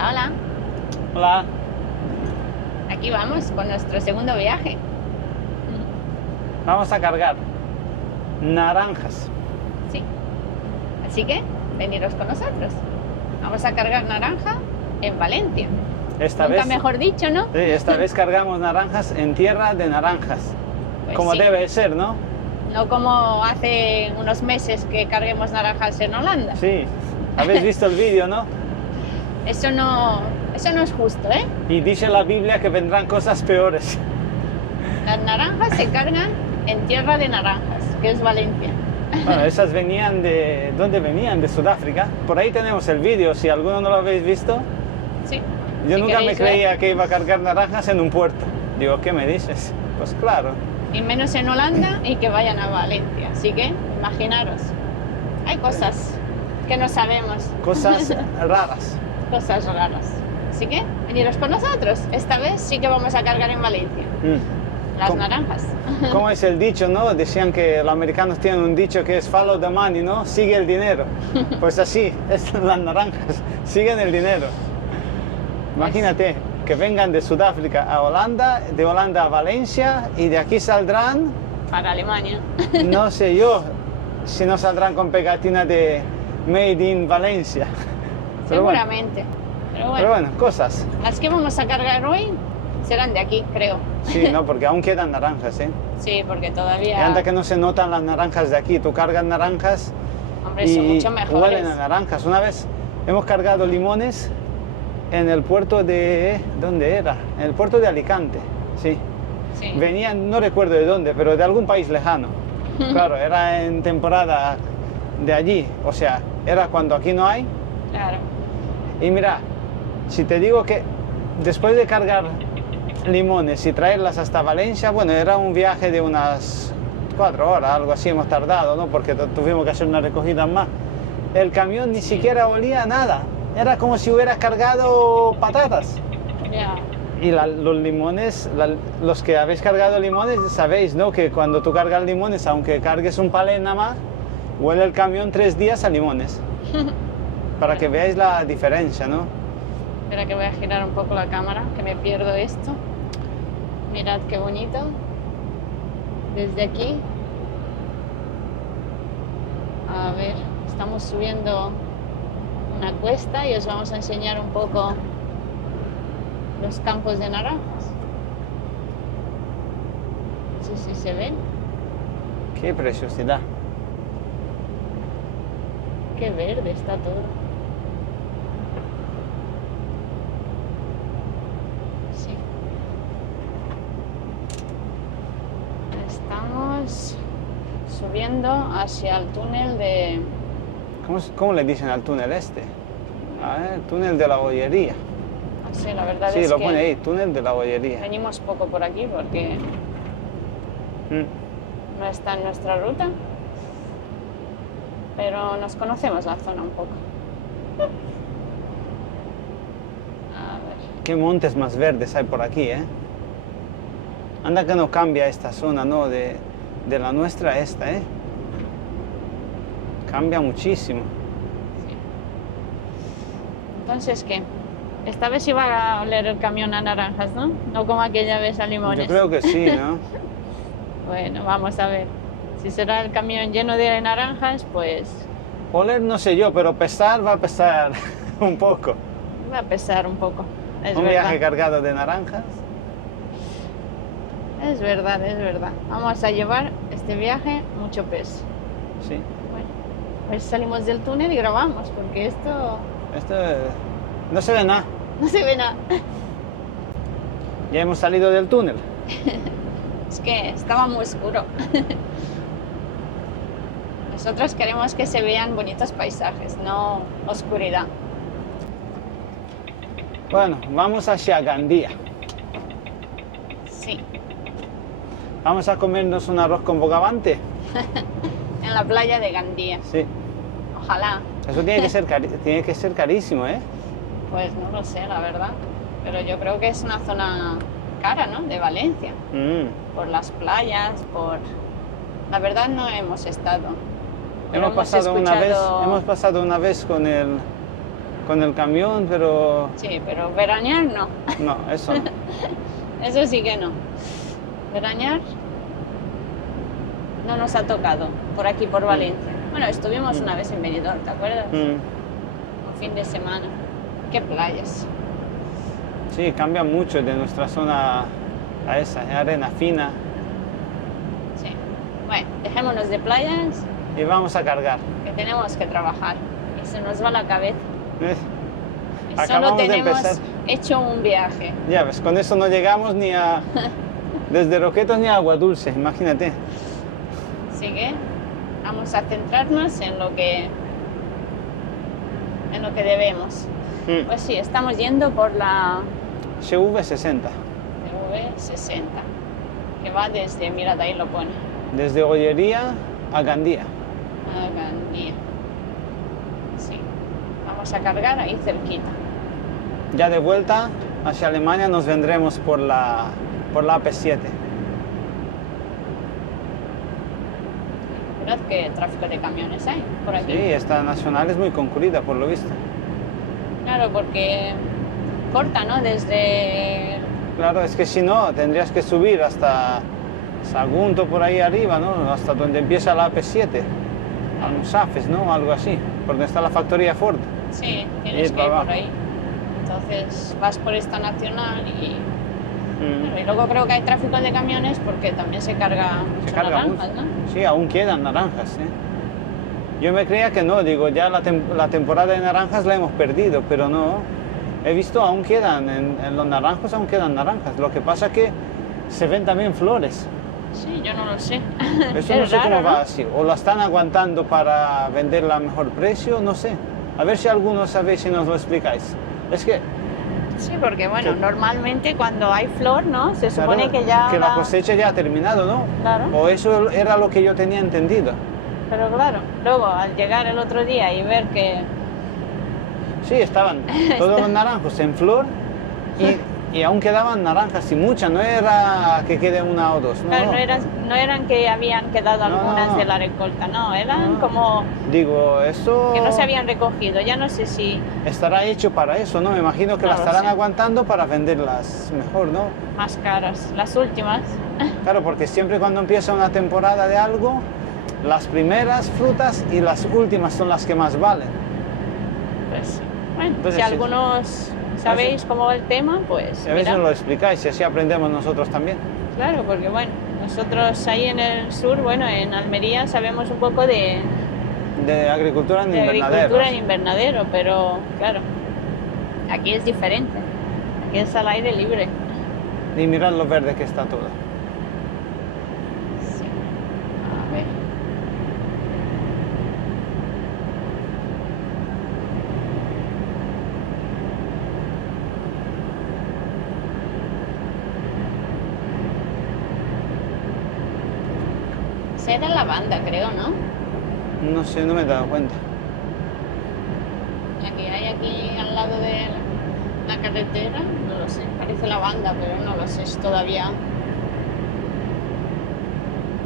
Hola, hola. Hola. Aquí vamos con nuestro segundo viaje. Vamos a cargar naranjas. Sí. Así que, veniros con nosotros. Vamos a cargar naranja en Valencia. Esta Nunca vez, mejor dicho, ¿no? sí, esta vez cargamos naranjas en tierra de naranjas. Pues Como sí. debe ser, ¿no? No como hace unos meses que carguemos naranjas en Holanda. Sí. Habéis visto el vídeo, ¿no? Eso no es justo, ¿eh? Y dice la Biblia que vendrán cosas peores. Las naranjas se cargan en tierra de naranjas, que es Valencia. Bueno, esas venían de... ¿Dónde venían? De Sudáfrica. Por ahí tenemos el vídeo, si alguno no lo habéis visto. Sí. Yo Si nunca me queréis ver. creía que iba a cargar naranjas en un puerto. Digo, ¿qué me dices? Pues claro. Y menos en Holanda y que vayan a Valencia. Así que, imaginaros. Hay cosas que no sabemos. Cosas raras. Cosas raras. Así que, veniros con nosotros. Esta vez sí que vamos a cargar en Valencia. Las ¿Cómo? naranjas. ¿Cómo es el dicho, no? Decían que los americanos tienen un dicho que es follow the money, ¿no? Sigue el dinero. Pues así, es las naranjas, siguen el dinero. Imagínate que vengan de Sudáfrica a Holanda, de Holanda a Valencia y de aquí saldrán, Para Alemania. no sé yo, si no saldrán con pegatina de Made in Valencia. Pero bueno, Seguramente. Pero pero bueno, bueno, cosas. las que vamos a cargar hoy serán de aquí, creo. Sí, no, porque aún quedan naranjas, ¿eh? Sí, porque Y todavía... anda que no se notan las naranjas de aquí, tú cargas naranjas Hombre, son y mucho mejores. huelen a naranjas. Una vez hemos cargado limones en el puerto de... ¿Dónde era? En el puerto de Alicante, sí. Sí. Venían, no recuerdo de dónde, pero de algún país lejano. Claro, era en temporada de allí, o sea, era cuando aquí no hay. Claro. Y mira, si te digo que después de cargar limones y traerlas hasta Valencia, bueno, era un viaje de unas 4 horas, algo así hemos tardado, ¿no? Porque tuvimos que hacer una recogida más. El camión ni siquiera olía a nada, era como si hubieras cargado patatas. Ya. Y los limones, los que habéis cargado limones, sabéis, ¿no? Que cuando tú cargas limones, aunque cargues un palé nada más, huele el camión 3 días a limones. Para que veáis la diferencia, ¿no? Espera que voy a girar un poco la cámara, que me pierdo esto. Mirad qué bonito. Desde aquí. A ver, estamos subiendo una cuesta y os vamos a enseñar un poco los campos de naranjas. No sé si se ven. Qué preciosidad. Qué verde está todo. Sí. Estamos subiendo hacia el túnel de... ¿Cómo le dicen al túnel este? El túnel de la bollería. No sé, la verdad Sí, es lo que pone ahí, túnel de la bollería. venimos poco por aquí porque no está en nuestra ruta. Pero nos conocemos la zona un poco. A ver. Qué montes más verdes hay por aquí, ¿eh? Anda que no cambia esta zona, ¿no? De la nuestra a esta, ¿eh? Cambia muchísimo. Entonces, ¿qué? Esta vez iba a oler el camión a naranjas, ¿no? No como aquella vez a limones. Yo creo que sí, ¿no? Bueno, vamos a ver. Si será el camión lleno de naranjas, pues Oler no sé yo, pero pesar va a pesar un poco. va a pesar un poco. Es Un verdad. viaje cargado de naranjas. Es verdad, es verdad. Vamos a llevar este viaje mucho peso. Sí. Bueno, pues salimos del túnel y grabamos, porque esto Esto no se ve nada. no se ve nada. Ya hemos salido del túnel. Es que estaba muy oscuro. Nosotros queremos que se vean bonitos paisajes, no oscuridad. Bueno, vamos hacia Gandía. Sí, Vamos a comernos un arroz con bogavante. en la playa de Gandía. Sí. Ojalá. Eso tiene que ser carísimo, ¿eh? Pues no lo sé, la verdad. Pero yo creo que es una zona cara, ¿no? De Valencia. Por las playas, por... La verdad no hemos estado. Pero Hemos pasado escuchado... una vez con con el camión, pero Sí, pero veranear no. no, eso no. Eso sí que no. Veranear no nos ha tocado por aquí, por Valencia. Bueno, estuvimos una vez en Benidorm, ¿te acuerdas? Un fin de semana. Qué playas. Sí, cambia mucho de nuestra zona a esa, arena fina. Sí. Bueno, dejémonos de playas, Y vamos a cargar. que tenemos que trabajar. Y se nos va la cabeza. Y solo Acabamos de tenemos empezar. hecho un viaje. Ya ves, con eso no llegamos ni a... Desde Roquetos ni a Agua Dulce, imagínate. Así que vamos a centrarnos en lo que debemos. Pues sí, estamos yendo por la CV60. CV60, que va desde, mirad, ahí lo pone, Desde Ollería a Gandía. a Gandía. Sí, vamos a cargar ahí cerquita. Ya de vuelta hacia Alemania nos vendremos por la AP7. Mirad qué tráfico de camiones hay por aquí. Sí, esta nacional es muy concurrida por lo visto. Claro, porque corta, ¿no? Desde... Claro, es que si no, tendrías que subir hasta Sagunto por ahí arriba, ¿no? Hasta donde empieza la AP7. A Musafes, ¿no? Algo así, por donde está la factoría Ford. Sí, Y tienes que para ir por abajo. ahí. Entonces vas por esta nacional y... Bueno, y luego creo que hay tráfico de camiones porque también se carga mucho Se carga naranjas, mucho. ¿no? Sí, aún quedan naranjas, ¿eh? Yo me creía que no, digo, ya la temporada de naranjas la hemos perdido, pero no. He visto, aún quedan, en los naranjos aún quedan naranjas. Lo que pasa es que se ven también flores. Sí, yo no lo sé. Eso Es no sé raro, cómo ¿no? va así. O la están aguantando para venderla a mejor precio, no sé. A ver si alguno sabéis si nos lo explicáis. Es que, Sí, porque bueno, Sí. normalmente cuando hay flor, ¿no? Se supone claro, que ya que la da- cosecha ya ha terminado, ¿no? Claro. O eso era lo que yo tenía entendido. Pero claro, luego al llegar el otro día y ver que... Sí, estaban todos los naranjos en flor y aún quedaban naranjas y muchas, no era que quede una o dos, no. Claro, no eran que habían quedado No, algunas no. de la recolta, no, eran No. como Digo, eso que no se habían recogido. Ya no sé si estará hecho para eso, ¿no? Me imagino que No la lo estarán sé. aguantando para venderlas mejor, ¿no? más caras. Las últimas, Claro, porque siempre cuando empieza una temporada de algo, las primeras frutas y las últimas son las que más valen. pues bueno, Entonces, si sí. algunos sabéis cómo va el tema, pues A ver si mirad. nos lo explicáis y así aprendemos nosotros también. Claro, porque bueno, nosotros ahí en el sur, bueno, en Almería sabemos un poco de De agricultura en invernadero. agricultura en invernadero, pero claro, aquí es diferente. Aquí es al aire libre. Y mirad lo verde que está todo. Sí. A ver. Será lavanda, creo, ¿no? No sé, no me he dado cuenta. Aquí hay aquí al lado de la carretera, no lo sé, parece lavanda, pero no lo sé, es todavía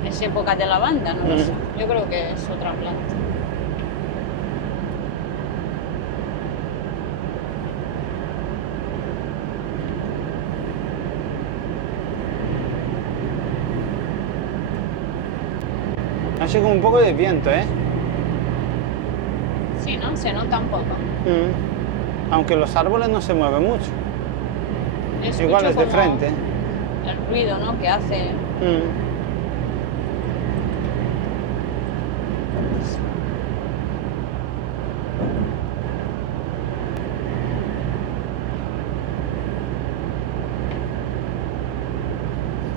es época de lavanda, no lo sé. Yo creo que es otra planta. Hace como un poco de viento, ¿eh? Sí, ¿no? Se nota un poco. Aunque los árboles no se mueven mucho. Yo escucho Igual es de como frente. el ruido, ¿no? Que hace.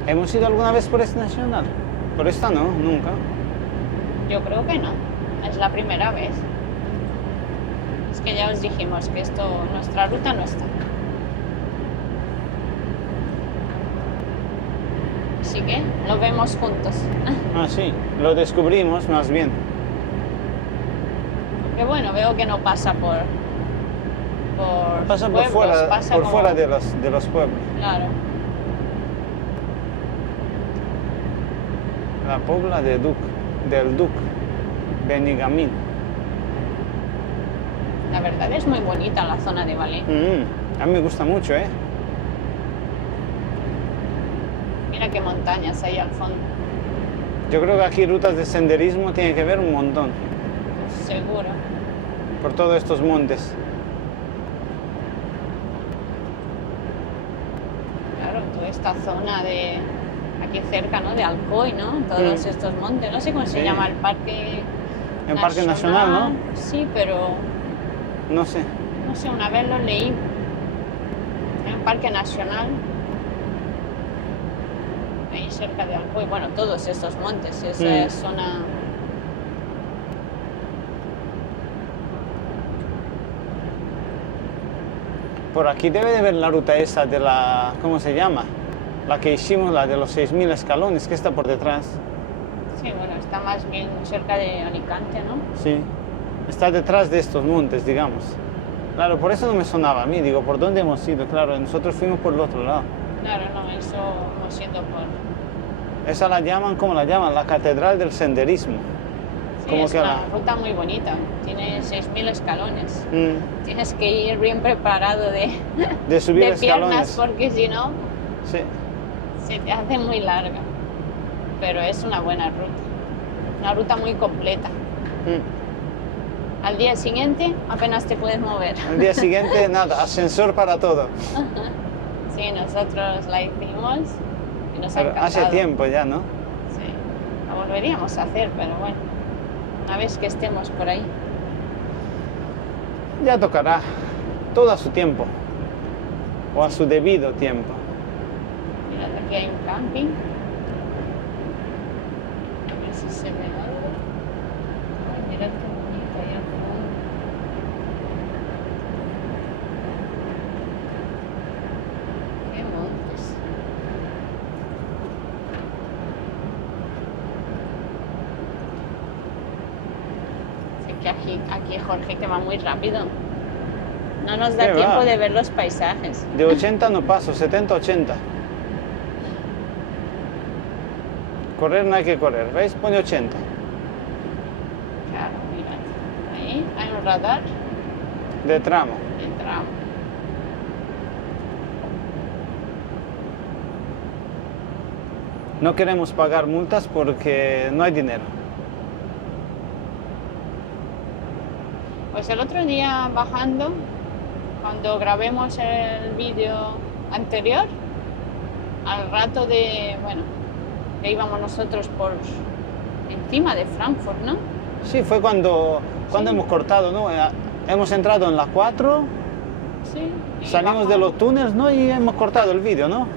¿Hemos ido alguna vez por esta nacional? Por esta no, nunca. Yo creo que no, es la primera vez. Es que ya os dijimos que esto, nuestra ruta no está. Así que lo vemos juntos. Ah, sí, lo descubrimos más bien. Que bueno, veo que no pasa por Pasa por pueblos, fuera, pasa por como- fuera de los pueblos. Claro, La Pobla del Duc, Benigamín. La verdad es muy bonita la zona de Valais. A mí me gusta mucho, ¿eh? Mira qué montañas hay al fondo. Yo creo que aquí rutas de senderismo tiene que ver un montón, Seguro. por todos estos montes. Claro, toda esta zona de aquí cerca, ¿no? De Alcoy, ¿no? Todos estos montes. No sé cómo se Sí. llama el parque. El Parque Nacional, ¿no? Sí, pero No sé. no sé, una vez lo leí. En el Parque Nacional. Ahí cerca de Alcoy. Bueno, todos estos montes. Esa es zona. Por aquí debe de ver la ruta esa de la... ¿Cómo se llama? La que hicimos, la de los 6.000 escalones, que está por detrás. Sí, bueno, está más bien cerca de Alicante, ¿no? Sí. Está detrás de estos montes, digamos. Claro, por eso no me sonaba a mí. Digo, ¿por dónde hemos ido? Claro, nosotros fuimos por el otro lado. Claro, no, eso hemos ido por... Esa la llaman, ¿cómo la llaman? La Catedral del Senderismo. Sí, ¿Cómo es que una ruta muy bonita. Tiene 6.000 escalones. Mm, Tienes que ir bien preparado de subir de escalones. piernas porque si no Sí. se te hace muy larga. Pero es una buena ruta. Una ruta muy completa. Mm. Al día siguiente apenas te puedes mover. Al día siguiente, nada, ascensor para todo. Sí, nosotros la hicimos y nos ha Pero encantado. hace tiempo ya, ¿no? Sí, la volveríamos a hacer, pero bueno, una vez que estemos por ahí. Ya tocará. Todo a su tiempo. O a su debido tiempo. Mirad, aquí hay un camping. A ver si se ve algo. Ay, mirad qué bonito ahí al fondo. Qué montes. Sé que aquí Jorge que va muy rápido. No nos da ¿Qué tiempo va? de ver los paisajes. De 80 no paso, 70, 80. Correr no hay que correr, ¿veis? Pone 80. Claro, mirad. Ahí hay un radar De tramo. de tramo. No queremos pagar multas porque no hay dinero. Pues el otro día bajando, cuando grabemos el vídeo anterior, al rato de, bueno, que íbamos nosotros por encima de Frankfurt, ¿no? Sí, fue cuando Sí. hemos cortado, ¿no? Hemos entrado en la 4, Sí. y salimos de bajamos. los túneles, ¿no? Y hemos cortado el vídeo, ¿no?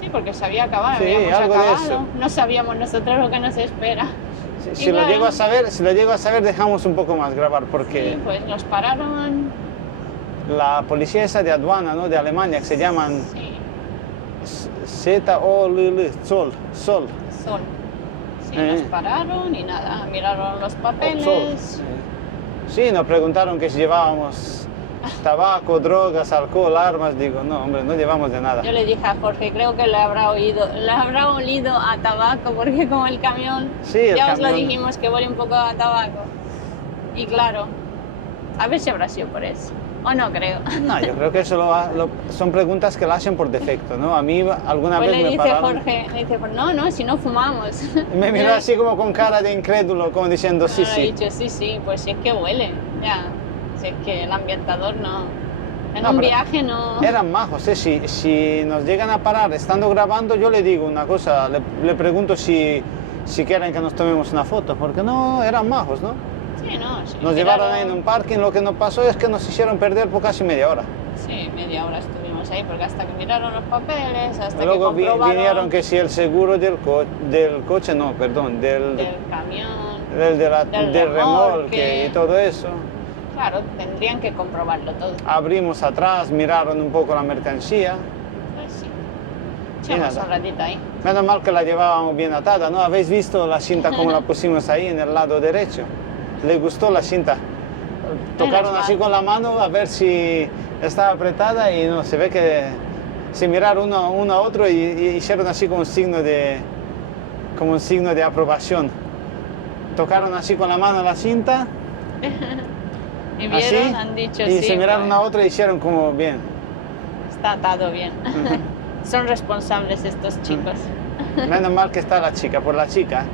Sí, porque se había acabado, Sí, habíamos algo de acabado. eso. No sabíamos nosotros lo que nos espera. Si lo claro. llego a saber, si lo llego a saber, dejamos un poco más grabar porque Sí, pues nos pararon. la policía esa de aduana, ¿no? De Alemania, que se llaman Sí, ZOLL, Sol. sol. Sí, nos pararon y nada, miraron los papeles. Sí, nos preguntaron que si llevábamos tabaco, drogas, alcohol, armas. Digo, no, hombre, no llevamos de nada. Yo le dije a Jorge, creo que le habrá olido a tabaco, porque como el camión, Sí, el ya os lo camión. dijimos que huele un poco a tabaco. Y claro, a ver si habrá sido por eso. O no creo. No, yo creo que eso son preguntas que lo hacen por defecto, ¿no? A mí alguna Pues vez le me dice pararon. Jorge, le dice, pues no, si no fumamos. Y me miró así como con cara de incrédulo, como diciendo, sí, He sí. dicho, sí, pues si es que huele, ya. Si es que el ambientador no. En No, un pero viaje no. Eran majos, ¿eh? Si nos llegan a parar estando grabando, yo le digo una cosa, le pregunto si quieren que nos tomemos una foto, porque no, eran majos, ¿no? Sí, no. Sí, Nos llevaron ahí en un parking, lo que nos pasó es que nos hicieron perder por casi media hora. Sí, media hora estuvimos ahí, porque hasta que miraron los papeles, hasta Luego que comprobaron vinieron que si el seguro del coche, no, perdón, del camión. del del remolque remolque. y todo eso. Claro, tendrían que comprobarlo todo. Abrimos atrás, miraron un poco la mercancía. Pues sí. Y Echamos nada. un ratito ahí. Menos mal que la llevábamos bien atada, ¿no? ¿Habéis visto la cinta como la pusimos ahí en el lado derecho? ¿Le gustó la cinta? Tocaron Menos así mal. con la mano a ver si estaba apretada y no, se ve que se miraron uno a otro y hicieron así como un signo de aprobación. Tocaron así con la mano la cinta. Y así, vieron, han dicho y sí. se miraron pues, a otro y hicieron como bien. está atado bien. Son responsables estos chicos. Menos mal que está la chica, por la chica.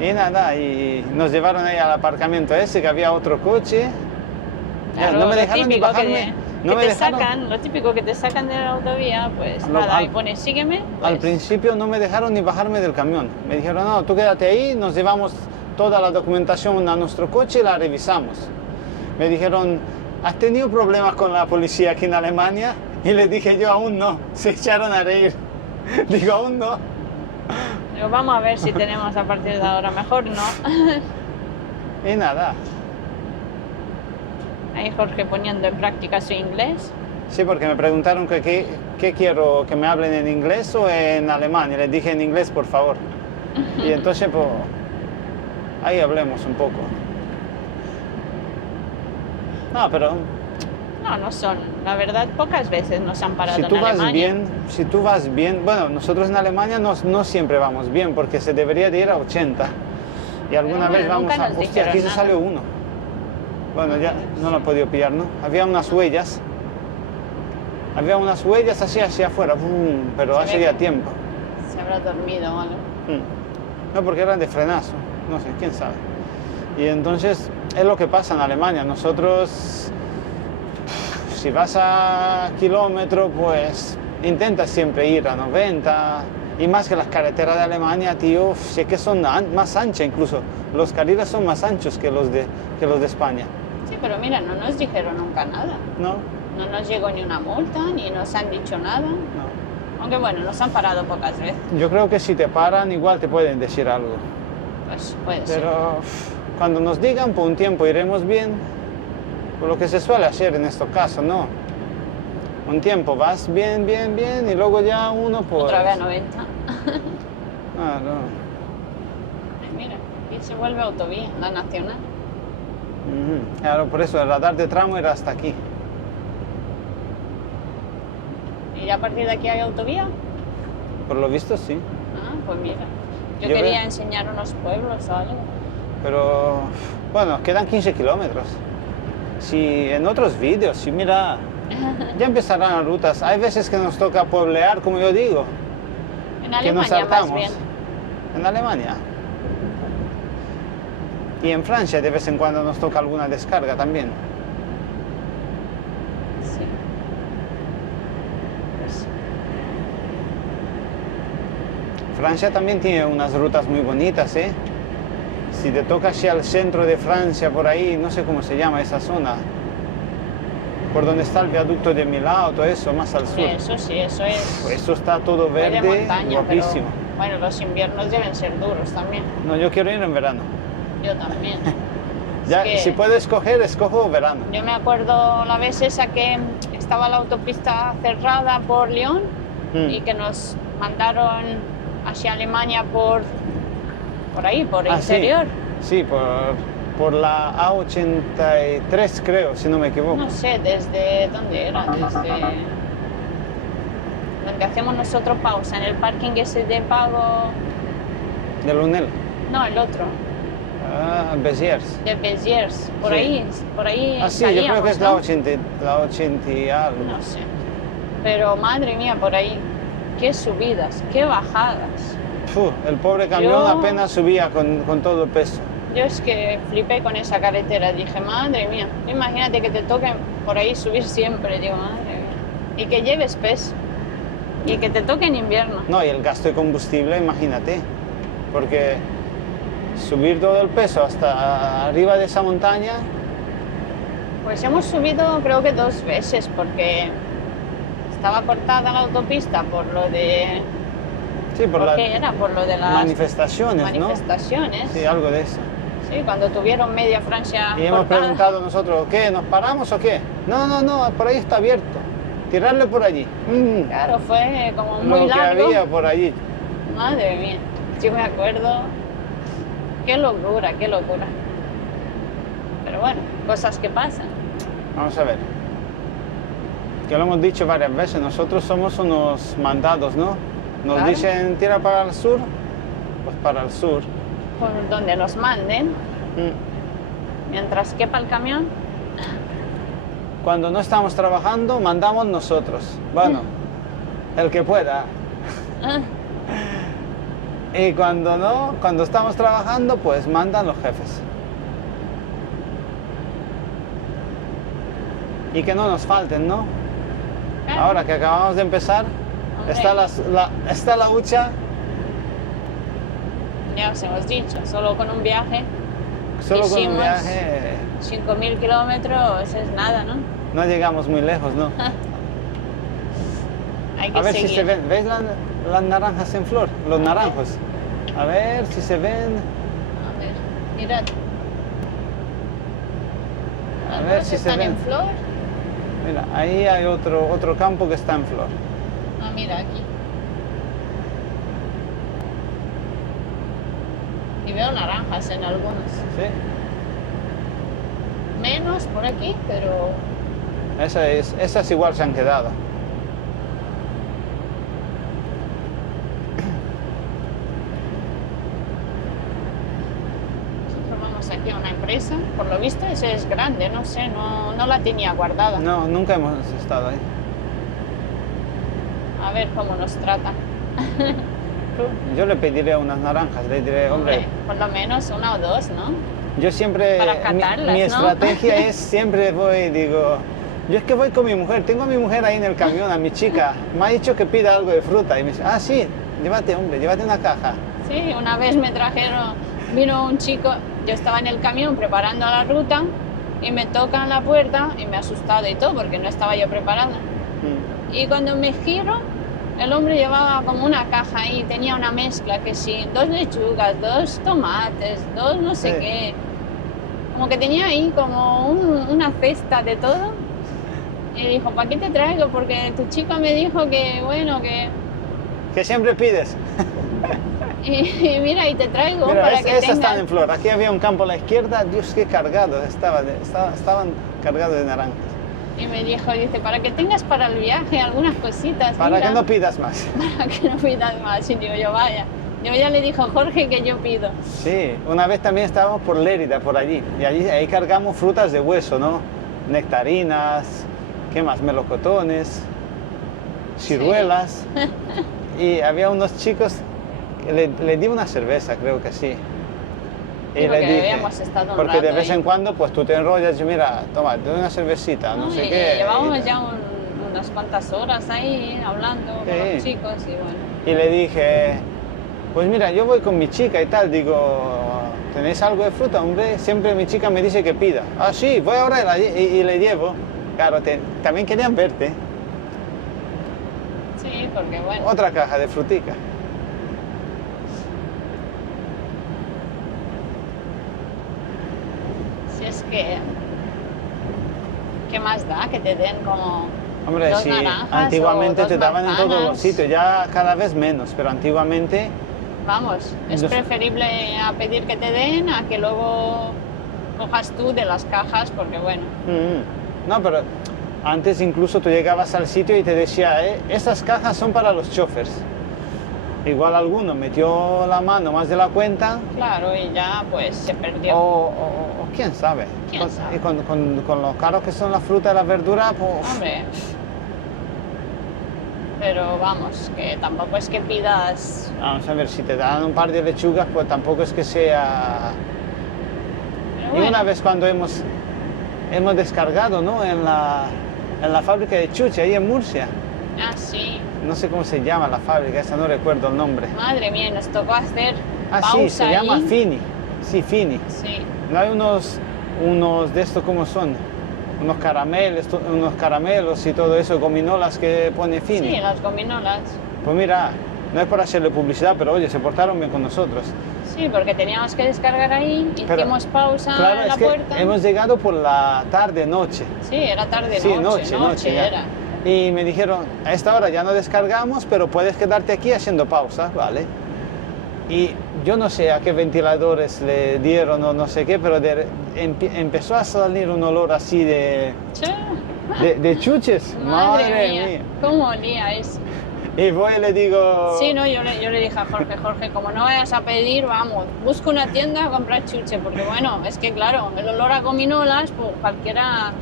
Y nada, y nos llevaron ahí al aparcamiento ese, que había otro coche. Ya, Claro, no me lo dejaron ni típico bajarme. que No me te dejaron. sacan, lo típico que te sacan de la autovía, pues Lo- nada, al- y pones sígueme. Al Pues, principio no me dejaron ni bajarme del camión. Me dijeron, no, tú quédate ahí, nos llevamos toda la documentación a nuestro coche y la revisamos. Me dijeron, ¿has tenido problemas con la policía aquí en Alemania? Y les dije yo, aún no. Se echaron a reír. Digo, aún no. digo, vamos a ver si tenemos a partir de ahora. Mejor no. Y nada. Ahí Jorge poniendo en práctica su inglés. Sí, porque me preguntaron que qué quiero, que me hablen en inglés o en alemán. Y les dije en inglés, por favor. Y entonces, pues, ahí hablemos un poco. No, pero No, no son. La verdad, pocas veces nos han parado si tú en vas Alemania. bien, si tú vas bien, bueno, nosotros en Alemania no siempre vamos bien, porque se debería de ir a 80. Y alguna Pero vez bueno, vamos nunca a... nos Hostia, dijeron aquí se nada. salió uno. Bueno, ya no lo he podido pillar, ¿no? Había unas huellas. Había unas huellas así hacia afuera, ¡bum! Pero Se hace ve ya que- tiempo. Se habrá dormido o algo. No, porque eran de frenazo, no sé, quién sabe. Y entonces es lo que pasa en Alemania. Nosotros, si vas a kilómetro, pues intentas siempre ir a 90. Y más que las carreteras de Alemania, tío, sé que son más anchas incluso. Los carriles son más anchos que los de España. Sí, pero mira, no nos dijeron nunca nada. ¿No? No nos llegó ni una multa, ni nos han dicho nada. No. Aunque bueno, nos han parado pocas veces. Yo creo que si te paran, igual te pueden decir algo. Pues puede ser. Pero cuando nos digan, por un tiempo iremos bien, por lo que se suele hacer en estos casos, ¿no? Un tiempo vas bien, bien, bien, y luego ya uno pues... Otra vez a 90. Claro. Ay, mira, aquí se vuelve autovía, la nacional. Ujú. Claro, por eso el radar de tramo era hasta aquí. ¿Y ya a partir de aquí hay autovía? Por lo visto sí. Ah, pues mira. Yo Yo quería veo. enseñar unos pueblos o algo. Pero bueno, quedan 15 kilómetros. Si en otros vídeos, si mira, ya empezarán las rutas. Hay veces que nos toca pueblear, como yo digo, En que nos Alemania más saltamos. bien. En Alemania. Y en Francia de vez en cuando nos toca alguna descarga también. Sí. Pues, Francia también tiene unas rutas muy bonitas, ¿eh? Si te toca hacia el centro de Francia, por ahí, no sé cómo se llama esa zona, por donde está el viaducto de Milán, todo eso, más al sur. eso sí, eso es Pues eso está todo muy de verde, montaña, pero guapísimo. bueno, los inviernos deben ser duros también. No, yo quiero ir en verano. Yo también. Ya, que- si puedo escoger, escojo verano. Yo me acuerdo la vez esa que estaba la autopista cerrada por Lyon Mm. y que nos mandaron hacia Alemania por ahí, por el Ah, sí. interior. Sí, por la A83 creo, si no me equivoco. No sé, ¿desde dónde era? Desde donde hacemos nosotros pausa, en el parking ese de pago. De Lunel. No, el otro, Ah, Béziers. de Béziers. Por Sí. ahí Ah, sí, yo creo que salíamos, es ¿no? la 80 y algo. No sé. Pero madre mía, por ahí, qué subidas, qué bajadas. Fu, el pobre camión Yo- apenas subía con todo el peso. Yo es que flipé con esa carretera, dije, madre mía, imagínate que te toque por ahí subir siempre, digo, madre mía. Y que lleves peso, y que te toque en invierno. No, y el gasto de combustible, imagínate. Porque subir todo el peso hasta arriba de esa montaña, Pues hemos subido creo que 2 veces, porque estaba cortada la autopista por lo de... sí, por ¿Por las qué era? Por lo de las manifestaciones, manifestaciones. ¿no? Sí, algo de eso. Sí, cuando tuvieron media Francia Y hemos cortada. preguntado nosotros, ¿qué? ¿Nos paramos o qué? No, no, no, por ahí está abierto. Tirarle por allí. Claro, fue como Lo muy que largo. había por allí. Madre mía, yo me acuerdo. Qué locura, qué locura. Pero bueno, cosas que pasan. Vamos a ver. Que lo hemos dicho varias veces, nosotros somos unos mandados, ¿no? Nos Claro. dicen tira para el sur, pues para el sur. Por donde nos manden. Mm. Mientras quepa el camión. Cuando no estamos trabajando, mandamos nosotros. Bueno, el que pueda. Ah, Y cuando no, cuando estamos trabajando, pues mandan los jefes. Y que no nos falten, ¿no? claro. Ahora que acabamos de empezar, Hombre. está la hucha, Ya os hemos dicho, solo con un viaje, solo con un Hicimos- viaje 5.000 kilómetros es nada, ¿no? no llegamos muy lejos, ¿no? Hay que A ver seguir. si se ven, ¿veis las naranjas en flor? Los naranjos. A ver si se ven. A ver, mirad. A ver Algunos si se están ven. en flor. Mira, ahí hay otro campo que está en flor. Ah, mira aquí. Y veo naranjas en algunos. ¿Sí? Menos por aquí, pero Esas igual se han quedado. nosotros vamos aquí a una empresa. Por lo visto ese es grande, no sé, no la tenía guardada. No, nunca hemos estado ahí. A ver cómo nos tratan. Yo le pediré unas naranjas, le diré, hombre, Por lo menos una o dos, ¿no? yo siempre, Para catarlas, mi ¿no? estrategia es siempre voy, digo, yo es que voy con mi mujer, tengo a mi mujer ahí en el camión, a mi chica, me ha dicho que pida algo de fruta y me dice, ah, sí, llévate, hombre, llévate una caja. Sí, una vez me trajeron, vino un chico, yo estaba en el camión preparando la ruta y me tocan la puerta y me he asustado y todo porque no estaba yo preparada. Mm. Y cuando me giro, el hombre llevaba como una caja ahí, tenía una mezcla que sí, 2 lechugas, 2 tomates, 2 no sé Sí. qué. Como que tenía ahí como una cesta de todo. Y dijo, ¿para qué te traigo? Porque tu chico me dijo que, bueno, que... Que siempre pides. Y mira, y te traigo Mira, para que esas tengas... están en flor, aquí había un campo a la izquierda, Dios, qué cargado, estaban cargados de naranjas. Y me dijo, dice, para que tengas para el viaje algunas cositas. Para mira, que no pidas más. para que no pidas más. Y digo yo, vaya. Yo ya le dijo a Jorge que yo pido. Sí, una vez también estábamos por Lérida, por allí, y ahí cargamos frutas de hueso, ¿no? Nectarinas, ¿qué más? Melocotones, ciruelas. Y había unos chicos que le di una cerveza, creo que sí. Sí, porque habíamos estado un porque de rato vez ahí. en cuando pues tú te enrollas y mira, toma, te doy una cervecita, no sé Y qué. llevábamos y, ya unas cuantas horas ahí hablando con Sí. los chicos y bueno. y le dije, pues mira, yo voy con mi chica y tal, digo, ¿tenéis algo de fruta, hombre? Siempre mi chica me dice que pida. Ah, sí, voy ahora y le llevo. Claro, también querían verte. Sí, porque bueno. Otra caja de frutica. Si es que... ¿Qué más da? Que te den como... Hombre, dos sí, naranjas antiguamente o dos te daban en todos los manzanas. sitios, ya cada vez menos, pero antiguamente, Vamos, es Los- preferible a pedir que te den a que luego cojas tú de las cajas porque bueno. no, pero antes incluso tú llegabas al sitio y te decía, esas cajas son para los choferes. Igual alguno metió la mano más de la cuenta, Claro, y ya pues se perdió. o quién sabe. ¿Quién sabe? Y con los caros que son la fruta y la verdura, pues... Hombre. Pero vamos, que tampoco es que pidas... Vamos a ver, si te dan un par de lechugas, pues tampoco es que sea... Pero Y bueno, una vez cuando hemos descargado, ¿no? En la fábrica de chuche, ahí en Murcia. ah, sí, No sé cómo se llama la fábrica, esa no recuerdo el nombre. madre mía, nos tocó hacer Ah, pausa sí, se llama ahí. Fini. Sí, Fini. Sí, No hay unos de estos, ¿cómo son? Unos caramelos y todo eso, gominolas que pone Fini. sí, las gominolas. Pues mira, no es por hacerle publicidad, pero oye, se portaron bien con nosotros. Sí, porque teníamos que descargar ahí, Pero, hicimos pausa claro, en la es que puerta. hemos llegado por la tarde-noche. Sí, era tarde, Sí, noche ya. era. Y me dijeron, a esta hora ya no descargamos, pero puedes quedarte aquí haciendo pausas, ¿vale? Y yo no sé a qué ventiladores le dieron o no sé qué, pero empezó a salir un olor así de Sí. chuches. Madre mía, cómo olía eso. Y voy y le digo... Sí, no, yo le dije a Jorge, Jorge, como no vayas a pedir, vamos, busca una tienda a comprar chuche, porque bueno, es que claro, el olor a gominolas, pues cualquiera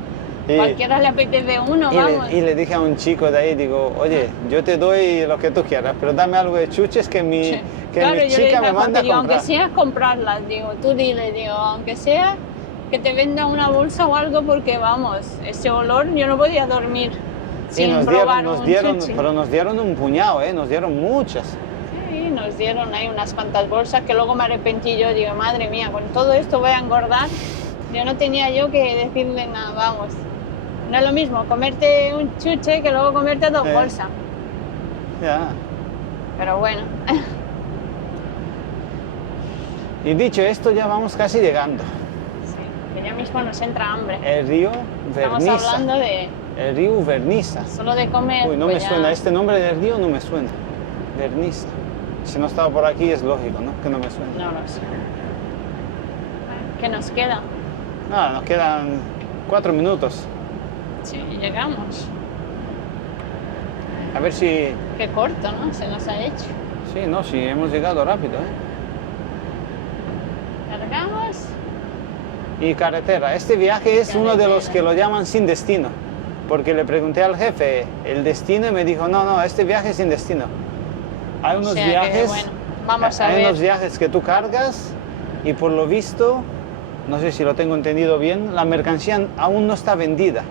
le apetece uno, vamos. Y le dije a un chico de ahí, digo, oye, yo te doy lo que tú quieras, pero dame algo de chuches que mi, Sí. que Claro, mi yo le chica dije me a manda a Jorge, digo, comprar. aunque sea comprarlas, digo, tú dile, digo, aunque sea que te venda una bolsa o algo, porque vamos, ese olor, yo no podía dormir Y sin nos probar dieron, un chuche. pero nos dieron un puñado, nos dieron muchas. Sí, nos dieron ahí unas cuantas bolsas que luego me arrepentí yo, digo, madre mía, con todo esto voy a engordar. Yo no tenía yo que decirle nada, vamos. No es lo mismo comerte un chuche que luego comerte dos bolsas. Ya. Pero bueno, Y dicho esto, ya vamos casi llegando. sí, que ya mismo nos entra hambre. El río Estamos Verniza. hablando de El río Verniza. solo de comer. Uy, no pues me ya- suena, este nombre del río no me suena. Verniza. Si no estaba por aquí es lógico, ¿no? Que no me suena. No lo sé. ¿Qué nos queda? Nada, nos quedan 4 minutos. Sí, llegamos. A ver si... Qué corto, ¿no? Se nos ha hecho. Sí, no, sí, hemos llegado rápido, ¿eh? Cargamos. Y carretera. Este viaje es uno de los que lo llaman sin destino. Porque le pregunté al jefe el destino y me dijo, no, no, este viaje es sin destino. Hay unos O sea que, viajes... bueno, vamos a hay ver. unos viajes que tú cargas y por lo visto, no sé si lo tengo entendido bien, la mercancía aún no está vendida.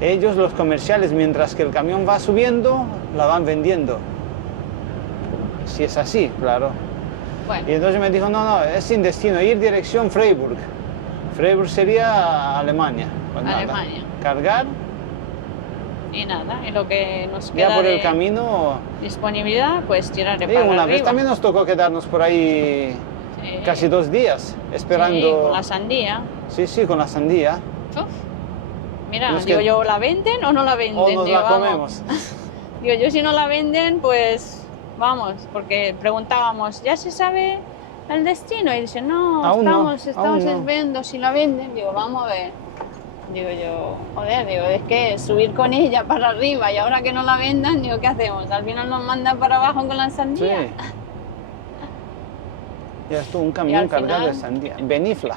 Ellos, los comerciales, mientras que el camión va subiendo, la van vendiendo. Si es así, claro. Bueno, Y entonces me dijo, no, no, es sin destino, ir dirección Freiburg. Freiburg sería Alemania. Pues nada, Alemania. cargar, y nada, y lo que nos ya queda por de el camino. disponibilidad, pues tirarle Y para una arriba. vez también nos tocó quedarnos por ahí Sí. casi 2 días, Sí, esperando. con la sandía. Sí, sí, con la sandía. Uf. Mira, No es digo que- yo, ¿la venden o no la venden? O nos Digo, la vamos. comemos. Digo, yo si no la venden, pues vamos, porque preguntábamos, ¿ya se sabe el destino? Y dicen, no, Aún no, estamos aún no. viendo si la venden. Digo, vamos a ver. Digo yo, joder, digo, es que subir con ella para arriba y ahora que no la vendan, digo, ¿qué hacemos? Al final nos mandan para abajo con la Sí. sandía. Ya estuvo un Y camión al cargado de final- sandía. Benifla.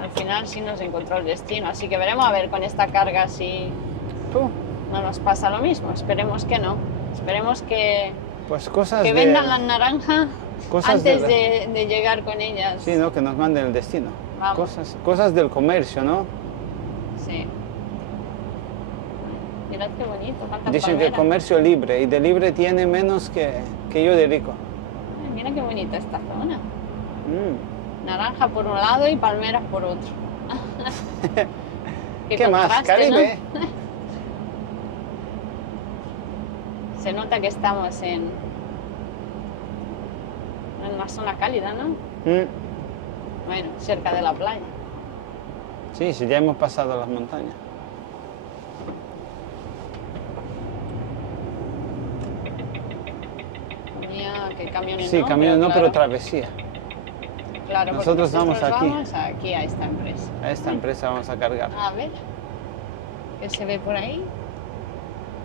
Al final sí nos encontró el destino, así que veremos a ver con esta carga si Tú, no nos pasa lo mismo. Esperemos que no. Esperemos que pues cosas que de... vendan las naranjas cosas antes de de llegar con ellas. Sí, ¿no? Que nos manden el destino. Vamos. Cosas del comercio, ¿no? Sí. Mirad qué bonito, cuántas Dicen que palmeras. comercio libre y de libre tiene menos que yo de rico. Ay, mira qué bonita esta zona. Mm. Naranja por un lado y palmeras por otro. ¿Qué más? contraste, Caribe. ¿no? Se nota que estamos en una zona cálida, ¿no? Mm. Bueno, cerca de la playa. Sí, sí, ya hemos pasado las montañas. Mira, qué camiones Sí, no, camino no, pero claro, travesía. claro, porque nosotros vamos aquí. vamos aquí a esta empresa. A esta empresa vamos a cargar. A ver, ¿qué se ve por ahí?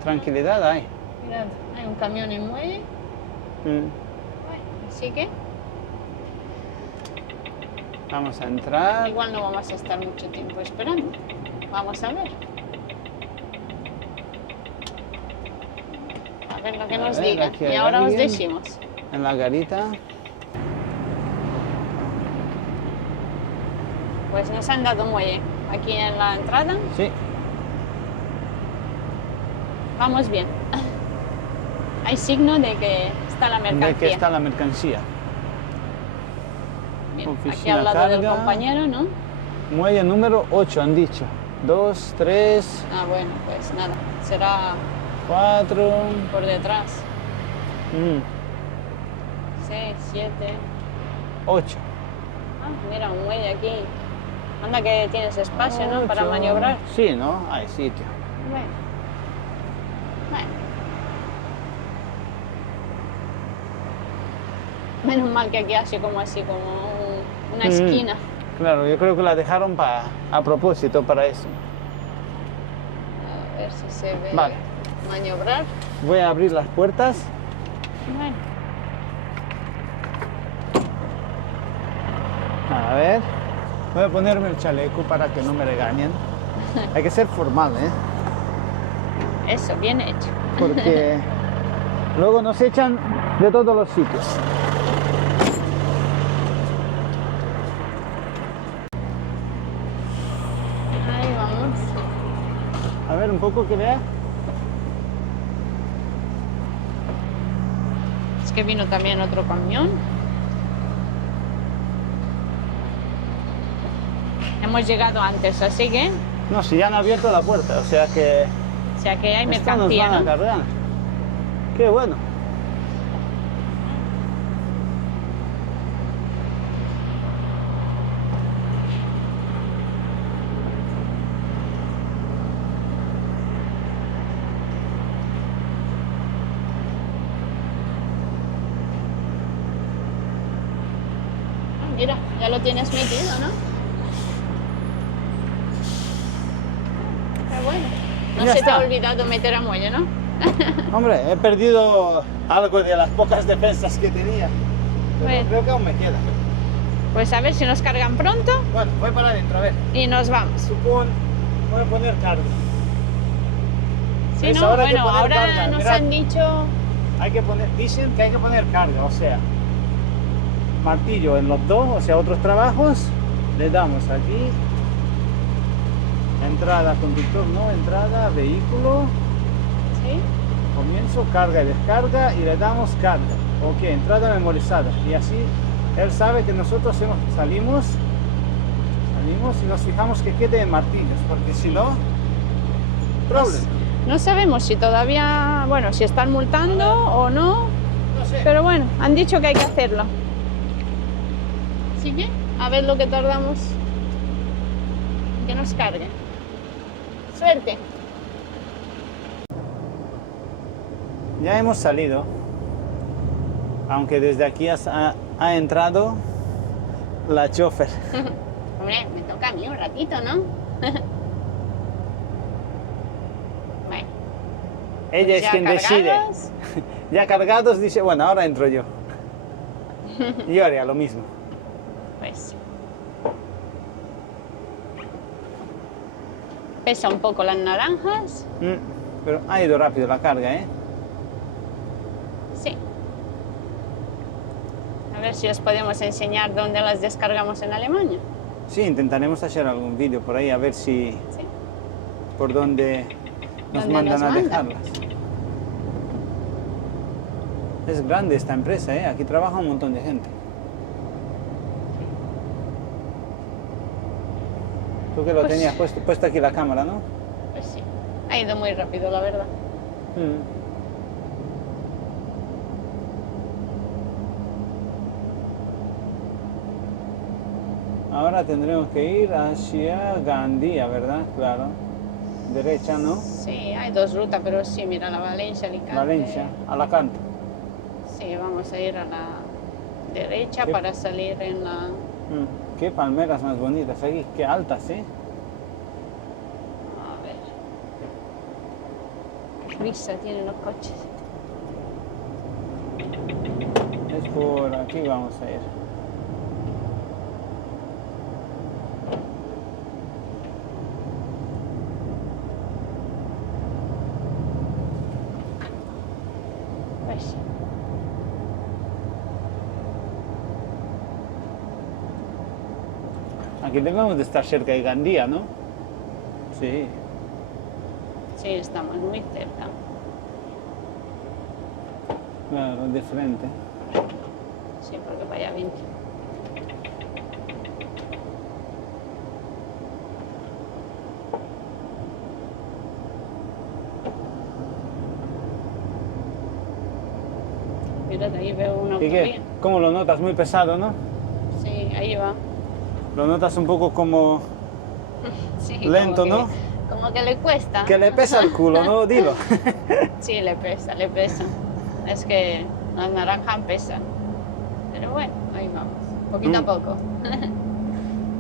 Tranquilidad hay. Mirad, hay un camión en muelle. Mm. Bueno, así que Vamos a entrar. igual no vamos a estar mucho tiempo esperando. Vamos a ver. A ver lo que A nos ver, diga. aquí Y hay ahora os alguien. decimos. En la garita. Pues nos han dado muelle aquí en la entrada. Sí. Vamos bien. Hay signo de que está la mercancía. De que está la mercancía. Bien, aquí oficina al lado del carga. compañero, ¿no? Muelle número 8 han dicho. 2, 3, Ah, bueno, pues nada. Será 4. por detrás. 6, 7. 8. Ah, mira, un muelle aquí. Anda que tienes espacio, ¿no? Para maniobrar. Sí, ¿no? Hay sitio. Bueno. Bueno. Menos mal que aquí hace como así, como una esquina. Claro, yo creo que la dejaron a propósito para eso. A ver si se ve. Vale. maniobrar. Voy a abrir las puertas. Bueno, A ver. Voy a ponerme el chaleco para que no me regañen. Hay que ser formal, ¿eh? eso, bien hecho. Porque luego nos echan de todos los sitios. Ahí vamos. A ver, un poco que vea. Es que vino también otro camión. Hemos llegado antes, así que, No, si ya han abierto la puerta, o sea que o sea que hay esto nos mercancía, van a ¿no? cargar. Qué bueno. Mira, ya lo tienes metido, ¿no? Qué bueno. No Ya se te está. ha olvidado meter a muelle, ¿no? Hombre, he perdido algo de las pocas defensas que tenía. Pero Bueno. creo que aún me queda. Pues a ver si nos cargan pronto Bueno, voy para adentro, a ver. y nos vamos. Voy a poner carga. Si ¿Ves? no, Ahora hay que bueno, poner ahora carga, nos mirad. han dicho... Dicen que hay que poner carga, o sea, martillo en los dos, o sea, otros trabajos, le damos aquí, entrada, conductor, no, entrada, vehículo, ¿Sí? comienzo, carga y descarga, y le damos carga, ok, entrada memorizada, y así él sabe que nosotros salimos y nos fijamos que quede en martillos, porque si no, problema. No sabemos si todavía, bueno, si están multando o no, No sé. pero bueno, han dicho que hay que hacerlo. Así que, a ver lo que tardamos en que nos cargue. Suerte. Ya hemos salido, aunque desde aquí ha entrado la chofer. Hombre, me toca a mí un ratito, ¿no? Bueno, Ella pues es ya quien decide. cargados. Ya cargados dice, bueno, ahora entro yo. Yo haría lo mismo. Pues pesa un poco las naranjas. Pero ha ido rápido la carga, ¿eh? Sí. A ver si os podemos enseñar dónde las descargamos en Alemania. Sí, intentaremos hacer algún vídeo por ahí a ver si Sí. por dónde nos ¿Dónde mandan nos a mandan? dejarlas. Es grande esta empresa, ¿eh? Aquí trabaja un montón de gente. Tú que lo Pues- tenías puesto aquí la cámara, ¿no? Pues sí. Ha ido muy rápido, la verdad. Ahora tendremos que ir hacia Gandía, ¿verdad? Claro. Derecha, ¿no? Sí, hay dos rutas, pero sí, mira, la Valencia, Alicante. Valencia, Alacant. Sí, vamos a ir a la derecha ¿Qué? para salir en la... Qué palmeras más bonitas aquí, qué altas, ¿eh? A ver. Qué risa tienen los coches. Es por aquí vamos a ir. Pues Aquí debemos de estar cerca de Gandía, ¿no? Sí. sí, estamos muy cerca. Claro, de frente. Sí, porque vaya 20. Mirad, ahí veo una ¿Y autovía. qué? ¿Cómo lo notas? Muy pesado, ¿no? Sí, ahí va. Lo notas un poco como Sí, lento, como ¿no? Como que le cuesta. Que le pesa el culo, ¿no? Dilo. Sí, le pesa, le pesa. Es que las naranjas pesan. Pero bueno, ahí vamos. Poquito a poco.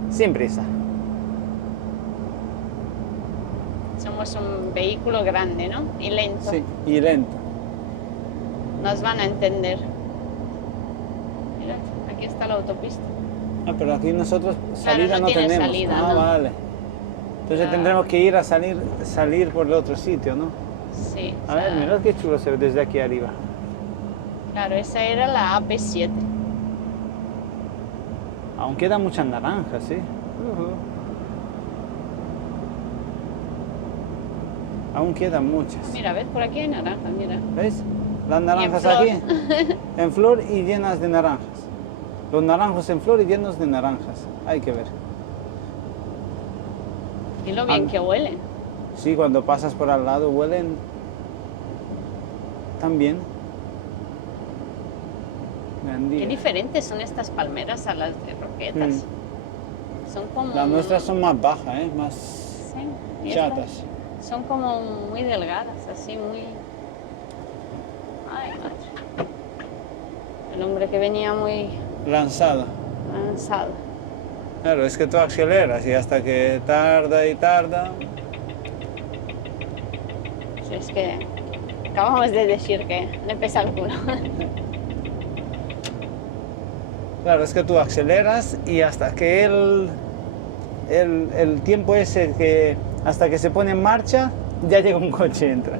Sin prisa. Somos tenemos un vehículo grande, ¿no? Y lento. Sí, y lento. Nos van a entender. Mira, aquí está la autopista. Ah, pero aquí nosotros salida no no tiene tenemos. salida, Ah, ¿no? vale. Entonces tendremos que ir a salir por el otro sitio, ¿no? Sí. A ver, mira qué chulo se ve desde aquí arriba. Claro, esa era la AP7. Aún quedan muchas naranjas, ¿sí? Aún quedan muchas. Mira, ¿ves? Por aquí hay naranja, mira. ¿Ves? Las naranjas flor. aquí, en flor y llenas de naranjas. Los naranjos en flor y llenos de naranjas. Hay que ver. Y lo bien que huelen. Sí, cuando pasas por al lado huelen también. Qué diferentes son estas palmeras a las de Roquetas. Son como... Las nuestras son más bajas, ¿eh? Más Sí, y chatas. estas son como muy delgadas, así muy... Ay, madre. El hombre que venía muy Lanzado. lanzado. Claro, es que tú aceleras y hasta que tarda y tarda. Sí, es que acabamos de decir que le pesa el culo. Claro, es que tú aceleras y hasta que el tiempo ese que hasta que se pone en marcha, ya llega un coche y entra.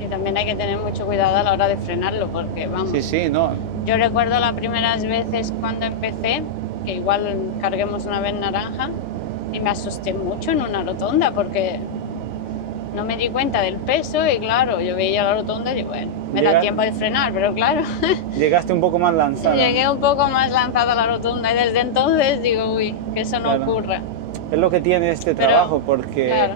Y también hay que tener mucho cuidado a la hora de frenarlo, porque vamos. Sí, sí, no. Yo recuerdo las primeras veces cuando empecé, que igual carguemos una vez naranja, y me asusté mucho en una rotonda, porque no me di cuenta del peso y claro, yo veía la rotonda y digo, bueno, me da tiempo de frenar, pero claro, Llegaste un poco más lanzada. llegué un poco más lanzada a la rotonda y desde entonces digo, uy, que eso no Claro. ocurra. Es lo que tiene este Pero, trabajo, porque claro.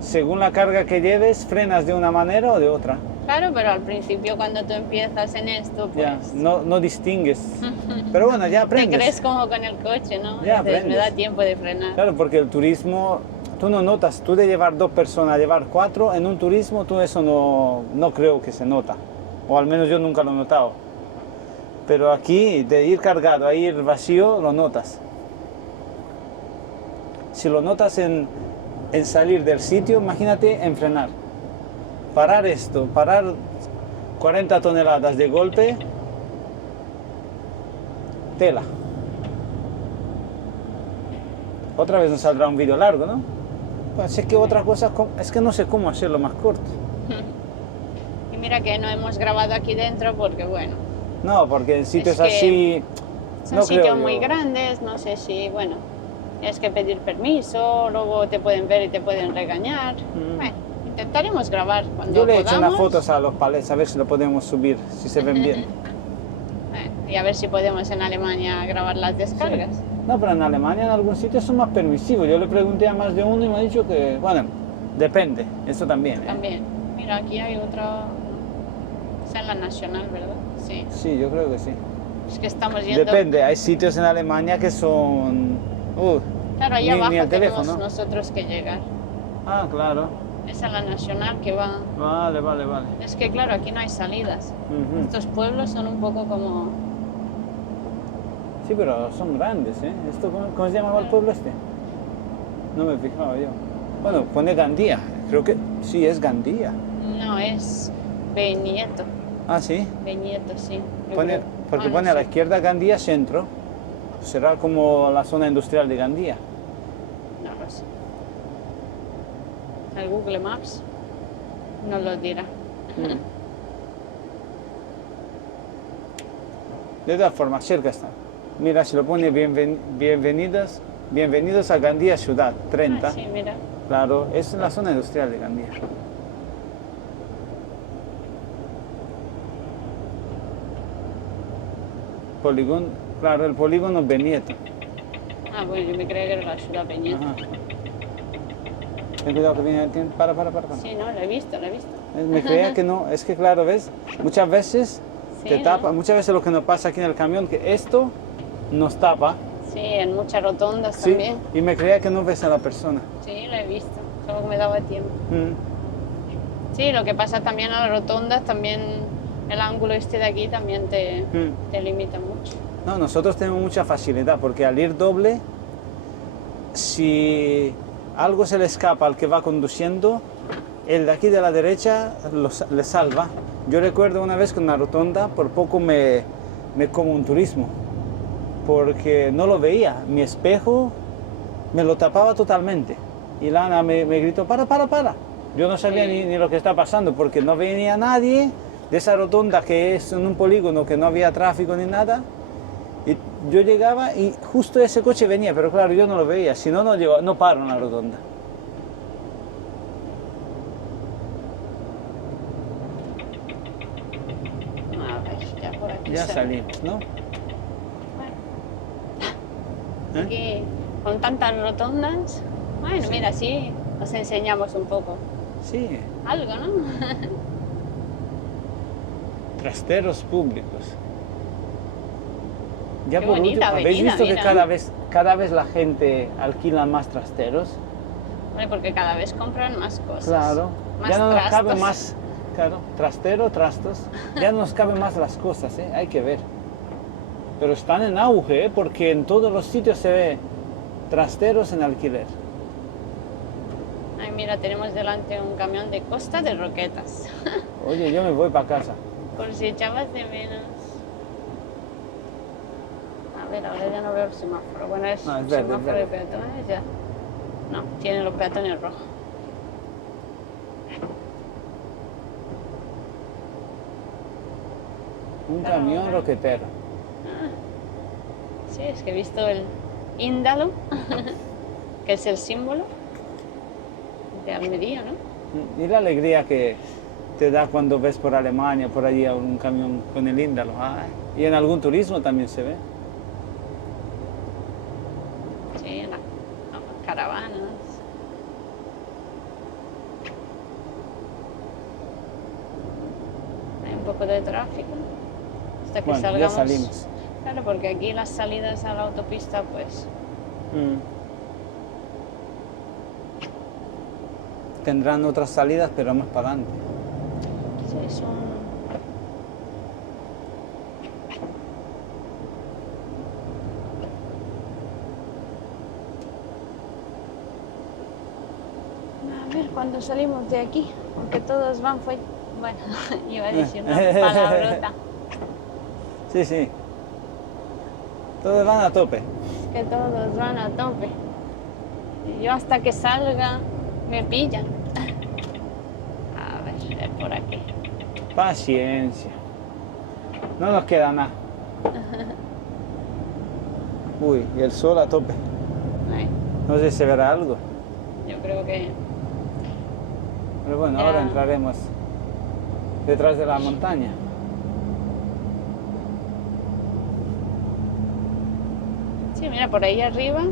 según la carga que lleves, frenas de una manera o de otra. Claro, pero al principio cuando tú empiezas en esto, pues Ya, no distingues. Pero bueno, ya te aprendes. crees como con el coche, ¿no? Ya Dices, me aprendes. da tiempo de frenar. Claro, porque el turismo, tú no notas, tú de llevar 2 personas a llevar 4, en un turismo tú eso no creo que se nota. O al menos yo nunca lo he notado. Pero aquí, de ir cargado a ir vacío, lo notas. Si lo notas en salir del sitio, imagínate en frenar. Parar esto, parar 40 toneladas de golpe, tela. Otra vez nos saldrá un vídeo largo, ¿no? Pues es que otra cosa, es que no sé cómo hacerlo más corto. Y mira que no hemos grabado aquí dentro porque, bueno, No, porque en sitios que así... son no sitios creo muy yo. grandes, no sé si, bueno, tienes que pedir permiso, luego te pueden ver y te pueden regañar. Bueno, intentaremos grabar cuando Yo le he hecho unas podamos. fotos a los palets, a ver si lo podemos subir, si se ven bien. Y a ver si podemos en Alemania grabar las descargas. No, pero en Alemania en algún sitio son más permisivos. Yo le pregunté a más de uno y me ha dicho que, bueno, depende, eso también. ¿eh? También. Mira, aquí hay otra... Es en la Nacional, ¿verdad? Sí. Sí, yo creo que sí. Es que estamos yendo... Depende, hay sitios en Alemania que son... Claro, ahí ni abajo el tenemos teléfono. nosotros que llegar. Ah, claro. Esa es la Nacional que va... Vale, vale, vale. Es que claro, aquí no hay salidas. Ujú. Estos pueblos son un poco como... Sí, pero son grandes, ¿eh? ¿Cómo se llamaba el pueblo este? No me he fijado yo. Bueno, pone Gandía. Creo que sí, es Gandía. No, es Benieto. Ah, sí. Benieto, sí. yo Pone, creo. porque No pone a la sé. izquierda Gandía Centro. Será como la zona industrial de Gandía. No lo sé. El Google Maps nos lo dirá. De todas formas, cerca está. Mira, si lo pone bienvenidos a Gandía Ciudad, 30. Ah, sí, mira. Claro, es la zona industrial de Gandía. Polígono, claro, el polígono Benieto. Ah, bueno, yo me creía que era la ciudad Benieto. Ajá. Ten cuidado que viene. Para. Sí, no, lo he visto, lo he visto. Me creía que no, es que claro, ¿ves? Muchas veces Sí, te ¿no? tapa, muchas veces lo que nos pasa aquí en el camión, que esto nos tapa, Sí, en muchas rotondas ¿sí? también. Y me creía que no ves a la persona. Sí, lo he visto. Solo que me daba tiempo. Mm, Sí, lo que pasa también a las rotondas, también el ángulo este de aquí también mm. te limita mucho. No, nosotros tenemos mucha facilidad porque al ir doble, si algo se le escapa al que va conduciendo, el de aquí de la derecha le salva. Yo recuerdo una vez que en una rotonda por poco me como un turismo, porque no lo veía, mi espejo me lo tapaba totalmente. Y Lana me gritó, para. Yo no sabía ni lo que está pasando, porque no venía nadie de esa rotonda que es en un polígono que no había tráfico ni nada. Y yo llegaba y justo ese coche venía, pero claro, yo no lo veía, si no, no paro en la rotonda. A ver, ya por aquí Ya se ve. salimos, ¿no? Bueno. Aquí, con tantas rotondas, bueno, Sí. mira, sí, os enseñamos un poco. Sí, Algo, ¿no? trasteros públicos. Ya Qué por bonita último, ¿habéis avenida, visto que mira. cada vez la gente alquila más trasteros? Vale, porque cada vez compran más cosas. Claro, Más ya no nos cabe trastos. más, claro, trastos, ya no nos caben más las cosas, ¿eh? Hay que ver. Pero están en auge, ¿eh? Porque en todos los sitios se ve trasteros en alquiler. Ay, mira, tenemos delante un camión de Costa de Roquetas. Oye, yo me voy para casa. Por si echabas de menos. A ver, ahora ya no veo el semáforo. Bueno, es No, es un verde, es semáforo de verde. peatones ya. No, tiene los peatones rojos. Un camión roquetero. Sí, es que he visto el índalo, que es el símbolo de Almería, ¿no? Y la alegría que te da cuando ves por Alemania, por allí, a un camión con el índalo. Ay, y en algún turismo también se ve. Sí, en las caravanas. Hay un poco de tráfico. Hasta que Bueno, ya salgamos. salimos. Claro, porque aquí las salidas a la autopista, pues, Tendrán otras salidas, pero más para adelante. sí, son... A ver, cuando salimos de aquí, aunque todos van, fue... Bueno, iba a decir una palabrota. Sí, sí. Todos van a tope. Que todos van a tope. Y yo hasta que salga me pillan. A ver, por aquí. Paciencia. No nos queda nada. Uy, y el sol a tope. Ahí, No sé si se verá algo. yo creo que... Pero bueno, Ya. ahora entraremos detrás de la montaña. Sí, mira, por ahí arriba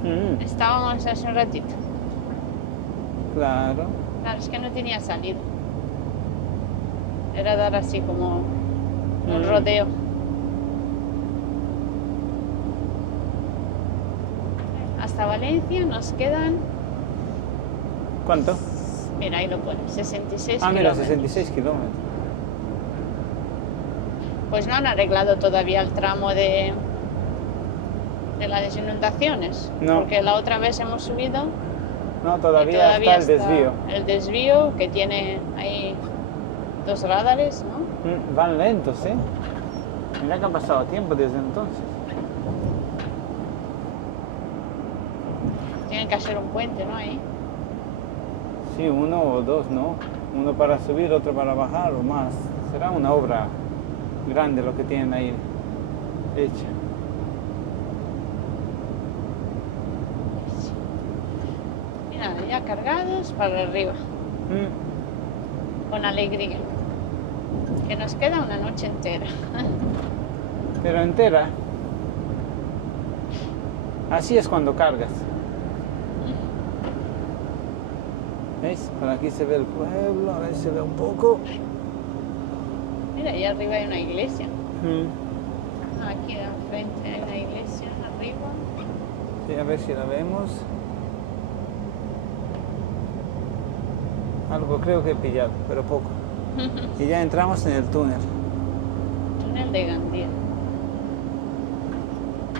Mm, estábamos hace un ratito. claro. Claro, es que no tenía salida. Era dar así como un rodeo. Hasta Valencia nos quedan, ¿Cuánto? mira, ahí lo pone, 66 Ah, mira, kilómetros. 66 kilómetros. Pues no han arreglado todavía el tramo de las inundaciones. No. Porque la otra vez hemos subido No, y todavía está el desvío. el desvío que tiene ahí 2 radares, ¿no? Van lentos, ¿eh? Mira que ha pasado tiempo desde entonces. Tienen que hacer un puente, ¿no? Ahí. Sí, uno o dos, ¿no? Uno para subir, otro para bajar o más. Será una obra grande lo que tienen ahí hecha. Mira, ya cargados para arriba, con alegría. Que nos queda una noche entera. Pero entera. Así es cuando cargas. ¿Veis? Por aquí se ve el pueblo, a ver si se ve un poco. Mira, ahí arriba hay una iglesia. Aquí al frente hay una iglesia, arriba. Sí, a ver si la vemos. Algo creo que he pillado, pero poco. Y ya entramos en el túnel. Túnel de Gandía.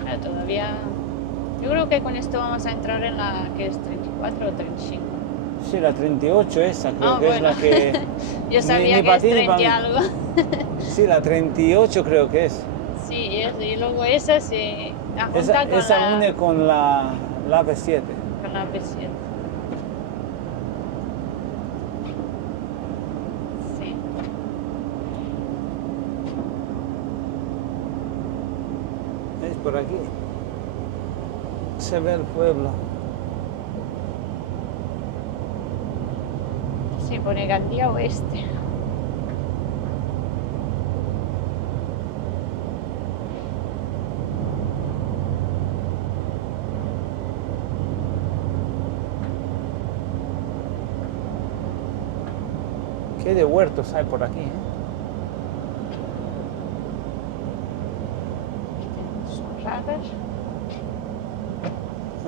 Claro, todavía Yo creo que con esto vamos a entrar en la que es 34 o 35. Sí, la 38 esa, creo que es bueno. la que... Yo sabía ni que pa' es ti ni 30 pa' y mí. algo. Sí, la 38 creo que es. Sí, y luego esa se Esa, junta con esa la, une con la AP7. con la P7. Sí. ¿Ves? Por aquí se ve el pueblo. Sí, pone Gandía Oeste. ¿Qué de huertos hay por aquí? Son raras.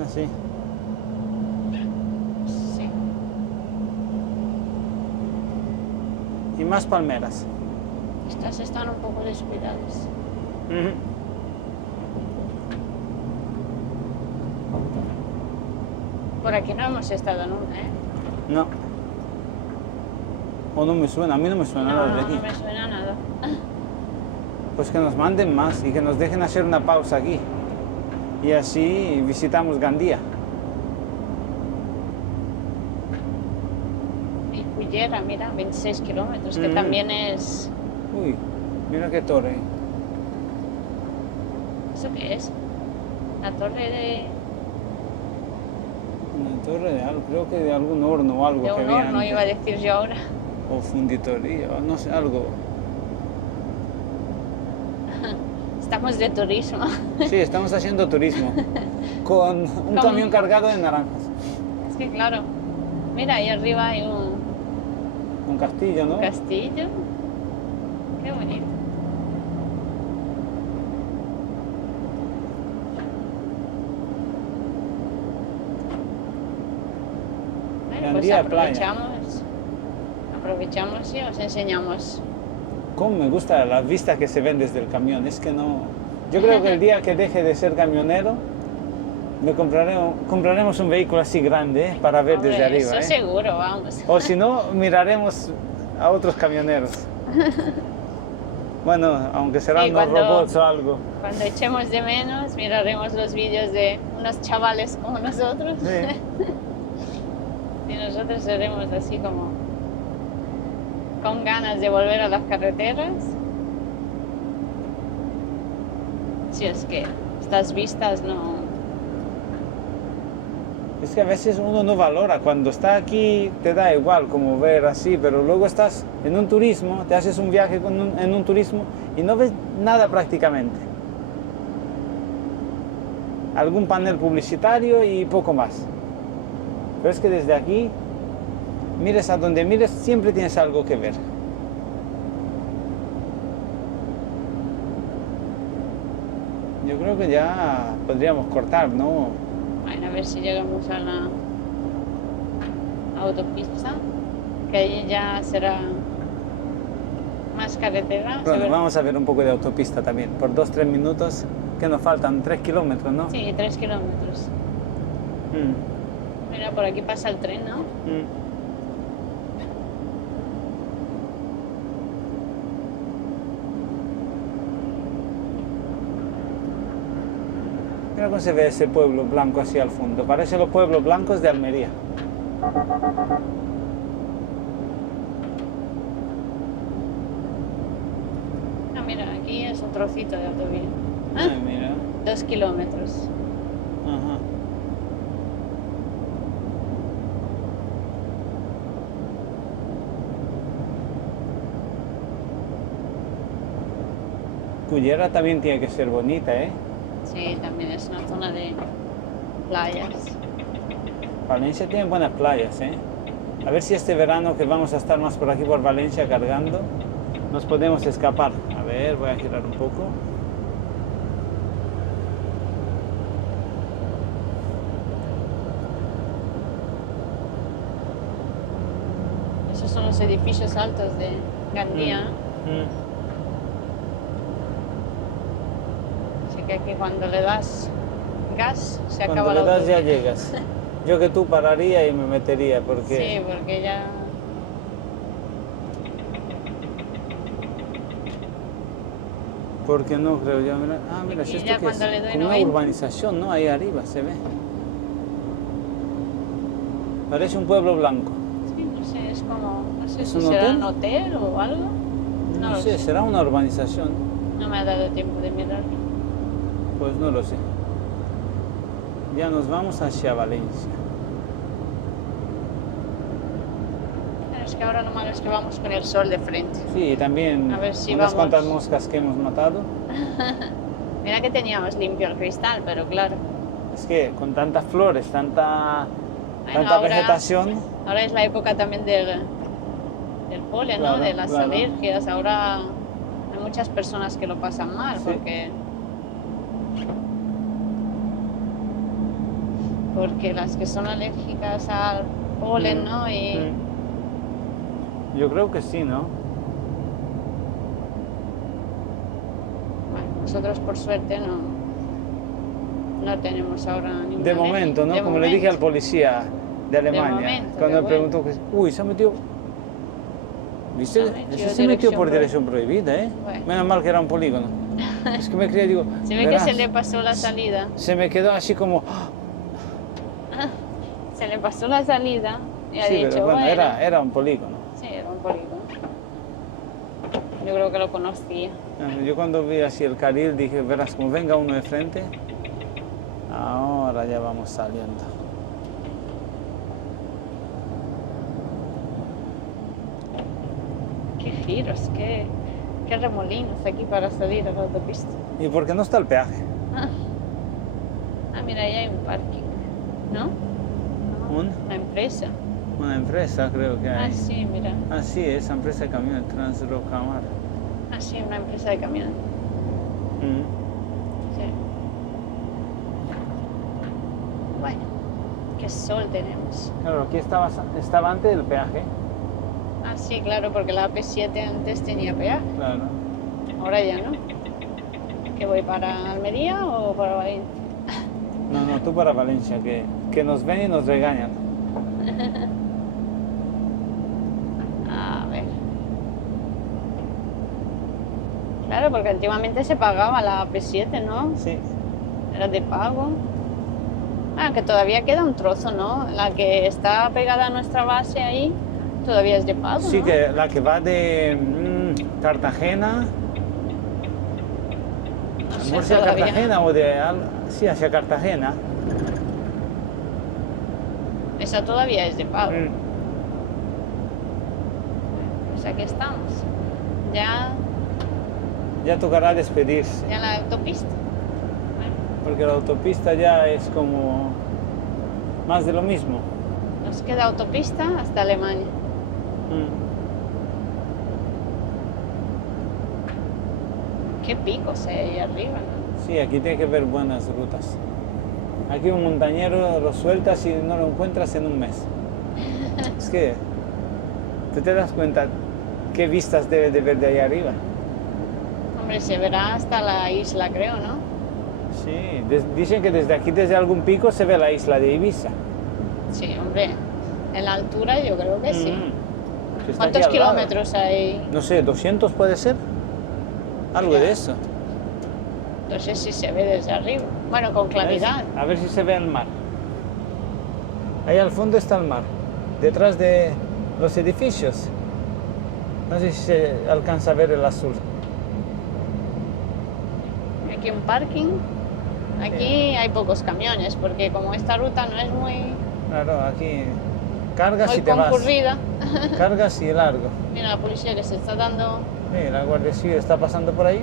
Así. Sí. Y más palmeras. Estas están un poco descuidadas. Ujú. Por aquí no hemos estado nunca, ¿eh? No. O no me suena, a mí no me suena nada de aquí. No me suena nada. Pues que nos manden más y que nos dejen hacer una pausa aquí. Y así visitamos Gandía. Y Cullera, mira, 26 kilómetros, que también es... Uy, mira qué torre. ¿Eso qué es? La torre Una torre de algo, creo que de algún horno o algo de que un había horno, antes. iba a decir yo ahora. O funditoría, o no sé, algo. Estamos de turismo. Sí, estamos haciendo turismo. Con un ¿Cómo? camión cargado de naranjas. Es que claro, mira, ahí arriba hay Un castillo, ¿no? un castillo. Qué bonito. Bueno, pues Gandía Playa. aprovechamos y os enseñamos. Cómo me gustan las vistas que se ven desde el camión. Es que no... Yo creo que el día que deje de ser camionero, compraremos un vehículo así grande, para ver desde Hombre, arriba. eso seguro, vamos. O si no, miraremos a otros camioneros. Bueno, aunque serán Sí, unos cuando- robots o algo. Cuando echemos de menos, miraremos los vídeos de unos chavales como nosotros. Sí. Y nosotros seremos así como con ganas de volver a las carreteras. Si es que estas vistas no... Es que a veces uno no valora, cuando está aquí te da igual como ver así, pero luego estás en un turismo, te haces un viaje en un turismo y no ves nada prácticamente. Algún panel publicitario y poco más. Pero es que desde aquí, mires a donde mires, siempre tienes algo que ver. Yo creo que ya podríamos cortar, ¿no? Bueno, a ver si llegamos a la autopista, que ahí ya será más carretera. Bueno, vamos a ver un poco de autopista también, por 2-3 minutos, que nos faltan 3 kilómetros, ¿no? Sí, 3 kilómetros. Mm, Mira, por aquí pasa el tren, ¿no? mm. Mira cómo se ve ese pueblo blanco así al fondo. Parecen los pueblos blancos de Almería. Ah, mira, aquí es un trocito de autovía. Ah, Ay, mira. 2 kilómetros. Ajá. Cullera también tiene que ser bonita, ¿eh? Sí, también es una zona de playas. Valencia tiene buenas playas, ¿eh? A ver si este verano que vamos a estar más por aquí por Valencia cargando, nos podemos escapar. A ver, voy a girar un poco. Esos son los edificios altos de Gandía. Mm. Así que aquí cuando le das gas, se Cuando acaba le la das ya autovía. llegas. Yo que tú pararía y me metería, porque... Sí, porque ya... Porque no creo yo, mira. Ah, mira, si Aquí esto ya que es cuando le doy como no una entro. urbanización, ¿no? Ahí arriba se ve. Parece un pueblo blanco. Sí, no sé, es como... No sé ¿Es si un será hotel? un hotel o algo. No No lo sé, sé. será una urbanización. No me ha dado tiempo de mirarlo. Pues no lo sé. Ya nos vamos hacia Valencia. Pero es que ahora lo malo es que vamos con el sol de frente. Sí, y también A ver si unas vamos. cuantas moscas que hemos matado. Mira que teníamos limpio el cristal, pero claro. Es que con tantas flores, tanta Bueno, tanta vegetación. ahora es la época también del polen, Claro, ¿no? De las claro. alergias. Ahora hay muchas personas que lo pasan mal Sí. porque las que son alérgicas al polen, ¿no? Y Yo creo que sí, ¿no? bueno, nosotros por suerte no tenemos ahora ninguna De momento, ¿no? alergia. De Como le dije al momento. policía de Alemania, momento, cuando de me preguntó que... Uy, se metió... ¿Viste? Se ha metido Ese se metió por dirección dirección prohibida, ¿eh? Bueno. Menos mal que era un polígono. Es que me creía, digo... Se ve verás, que se le pasó la salida. se me quedó así como... Se le pasó la salida y ha Sí, dicho, pero bueno, bueno, era un polígono. sí, era un polígono. Yo creo que lo conocía. Yo cuando vi así el carril dije, verás, como venga uno de frente, ahora ya vamos saliendo. Qué giros, qué remolinos aquí para salir a la autopista. ¿Y por qué no está el peaje? Mira, ahí hay un parking, ¿no? Una empresa. Una empresa creo que hay. Sí, mira. Ah, sí, esa empresa de camiones, Transrocamar. Sí, una empresa de camiones. Sí. Bueno, qué sol tenemos. Claro, aquí estaba antes el peaje. Sí, claro, porque la AP7 antes tenía peaje. Claro. Ahora ya no. ¿Que voy para Almería o para Valencia? No, tú para Valencia, que nos ven y nos regañan. A ver. Claro, porque antiguamente se pagaba la AP7, ¿no? Sí. Era de pago. Que todavía queda un trozo, ¿no? La que está pegada a nuestra base ahí, todavía es de pago, Sí, ¿no? que la que va de Cartagena. No No sé, sé, hacia todavía. Cartagena o sí, hacia Cartagena. Esa todavía es de pago. Pues aquí estamos. Ya tocará despedirse, Ya la autopista. porque la autopista ya es como más de lo mismo. Nos queda autopista hasta Alemania. Qué picos hay ahí arriba, ¿no? Sí, aquí tiene que haber buenas rutas. Aquí un montañero lo sueltas y no lo encuentras en un mes. Es que tú te das cuenta qué vistas debe de ver de ahí arriba. Hombre, se verá hasta la isla, creo, ¿no? Sí, dicen que desde aquí, desde algún pico, se ve la isla de Ibiza. Sí, hombre. En la altura yo creo que sí. Que está ¿Cuántos aquí al lado. kilómetros hay? No sé, 200 puede ser. Algo de eso. No sé si se ve desde arriba. Bueno, con claridad. A ver si se ve el mar. Ahí al fondo está el mar, detrás de los edificios. No sé si se alcanza a ver el azul. Aquí un parking. Aquí hay pocos camiones, porque como esta ruta no es muy Claro, aquí cargas y te vas. concurrida. Cargas y largo. Mira la policía que se está dando. Sí, la Guardia Civil está pasando por ahí.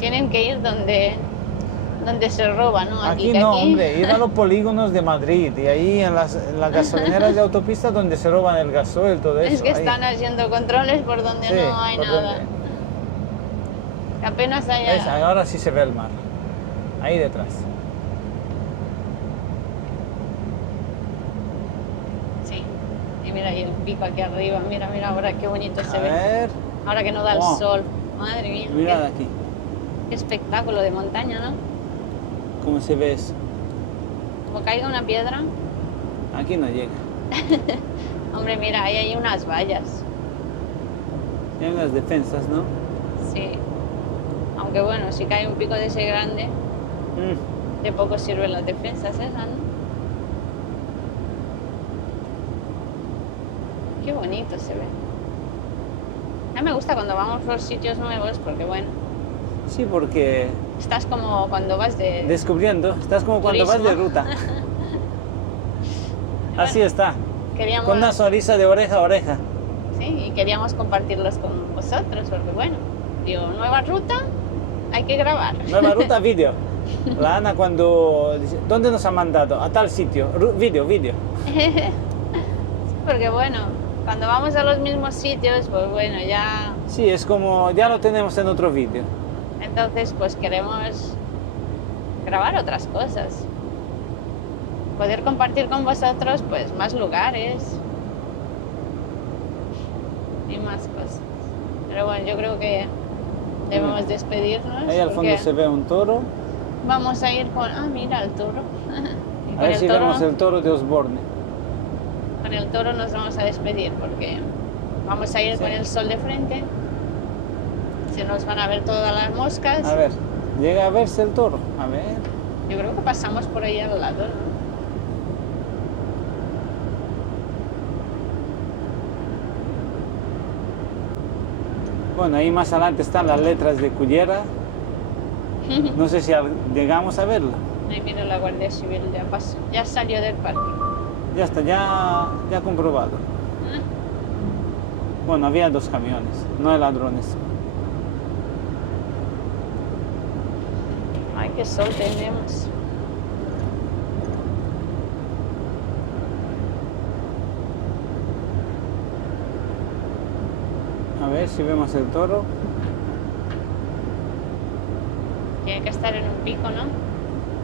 Tienen que ir donde se roba, ¿no? Aquí que no, hombre, ir a los polígonos de Madrid y ahí en las gasolineras de autopista donde se roban el gasoil, todo eso. Es que ahí. están haciendo controles por donde Sí, no hay por nada. donde- Apenas hay. ¿Ves? Ahora sí se ve el mar. Ahí detrás. Sí. Y mira ahí el pico aquí arriba. Mira, mira ahora qué bonito se A ve. ver, Ahora que no da el Wow. sol. Madre mía. mira de aquí. Qué espectáculo de montaña, ¿no? cómo se ve eso. Como caiga una piedra. Aquí no llega. Hombre, mira, ahí hay unas vallas. Hay unas defensas, ¿no? Sí. Aunque bueno, si cae un pico de ese grande, de poco sirven las defensas esas, ¿no? Qué bonito se ve. A mí me gusta cuando vamos por sitios nuevos porque, bueno, Sí, porque estás como cuando vas de... descubriendo, estás como cuando vas de Turismo. ruta. Así está, Queríamos, con una sonrisa de oreja a oreja. sí, y queríamos compartirlos con vosotros porque, bueno, digo, nueva ruta, hay que grabar. Nueva ruta, vídeo. La Ana cuando dice, ¿dónde nos ha mandado? A tal sitio. Vídeo. Porque, bueno, cuando vamos a los mismos sitios, pues bueno, ya... Sí, es como, ya lo tenemos en otro vídeo. Entonces, pues queremos grabar otras cosas. Poder compartir con vosotros, pues, más lugares y más cosas. Pero bueno, yo creo que debemos despedirnos. Ahí al fondo porque se ve un toro. vamos a ir con... Ah, mira, el toro. Y A con ver el si toro, vemos el toro de Osborne. con el toro nos vamos a despedir porque vamos a ir Sí. con el sol de frente. Se nos van a ver todas las moscas. A ver, llega a verse el toro. A ver. Yo creo que pasamos por ahí al lado, ¿no? Bueno, ahí más adelante están las letras de Cullera. No sé si llegamos a verla. Ahí mira, la Guardia Civil ya pasó, ya salió del parque. Ya está, ya comprobado. Bueno, había 2 camiones, no hay ladrones. Ay, qué sol tenemos. A ver si vemos el toro. Tiene que estar en un pico, ¿no?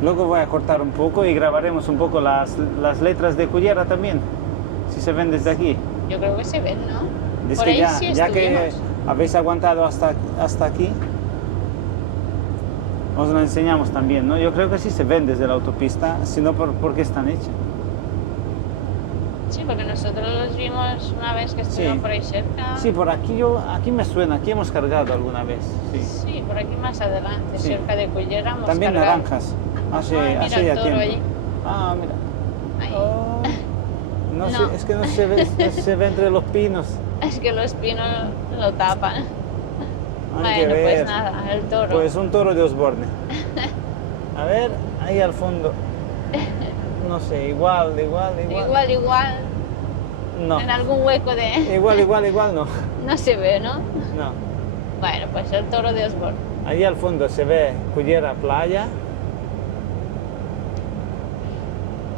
Luego voy a cortar un poco y grabaremos un poco las letras de Cullera también, si se ven desde aquí. Yo creo que se ven, ¿no? Es Por que ahí ya, sí ya que estuvimos. habéis aguantado hasta aquí, os lo enseñamos también, ¿no? Yo creo que sí se ven desde la autopista, sino porque están hechas. Sí, porque nosotros los vimos una vez que estuvieron Sí. por ahí cerca. Sí, por aquí aquí me suena, aquí hemos cargado alguna vez, sí. Sí, por aquí más adelante, Sí. cerca de Cullera. hemos También cargado. naranjas, hace, Ay, mira hace el ya toro tiempo. allí. Ah, mira. Ahí. Oh, no, No. Sé, es que no se ve, se ve entre los pinos. Es que los pinos lo tapan. Hay que Bueno, ver. pues nada, el toro. Pues un toro de Osborne. A ver, ahí al fondo. No sé, igual. Igual, No. en algún hueco de... Igual no. No se ve, ¿no? No. Bueno, pues el toro de Osborne. Ahí al fondo se ve Cullera Playa.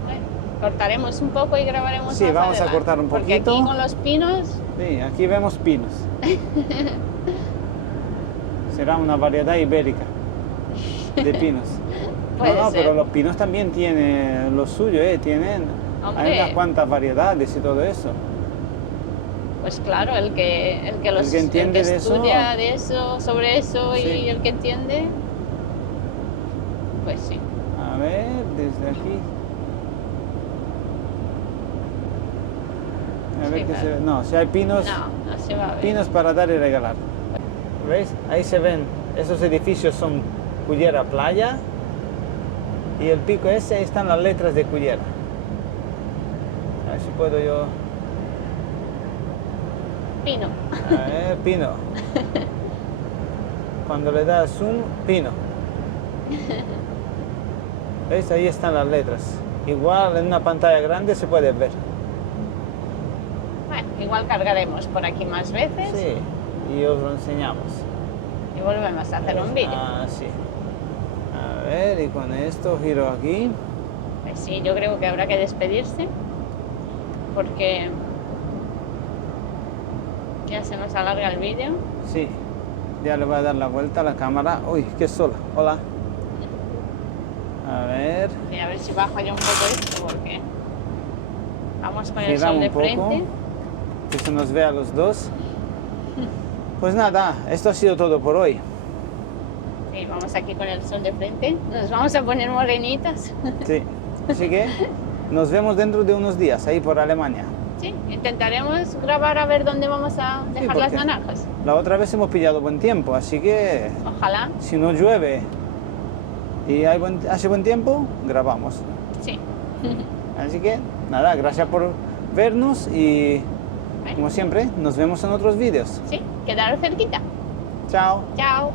Bueno, cortaremos un poco y grabaremos Sí, más vamos a adelante, cortar un Porque poquito. aquí con los pinos, Sí, aquí vemos pinos. Será una variedad ibérica de pinos. puede no, ser. pero los pinos también tienen lo suyo, tienen hay Hombre. unas cuantas variedades y todo eso. Pues claro, el que entiende el que de eso. estudia de eso, sobre eso Sí. y el que entiende, pues sí. A ver, desde aquí. A ver Sí, qué claro. se ve. No, si hay pinos, No se va a ver. pinos para dar y regalar. ¿Veis? Ahí se ven, esos edificios son Cullera Playa y el pico ese, ahí están las letras de Cullera. A ver si puedo yo... Pino. A ver, pino. Cuando le das zoom, pino. ¿Veis? Ahí están las letras. Igual en una pantalla grande se puede ver. Bueno, igual cargaremos por aquí más veces Sí, y os lo enseñamos. y volvemos a hacer un vídeo. Ah, sí. A ver, y con esto giro aquí. Pues sí, yo creo que habrá que despedirse porque ya se nos alarga el vídeo. Sí, ya le voy a dar la vuelta a la cámara. Uy, qué sola. Hola. A ver, Y a ver si bajo yo un poco esto porque vamos con el sol giramos de un poco. frente. Que se nos vea a los dos. Pues nada, esto ha sido todo por hoy. Sí, vamos aquí con el sol de frente. Nos vamos a poner morenitas. Sí. Así que nos vemos dentro de unos días ahí por Alemania. Sí, intentaremos grabar a ver dónde vamos a dejar las porque naranjas. La otra vez hemos pillado buen tiempo, así que Ojalá. si no llueve y hace buen tiempo, grabamos. Sí. Así que nada, gracias por vernos y como siempre, nos vemos en otros vídeos. Sí, quedaros cerquita. Chao. Chao.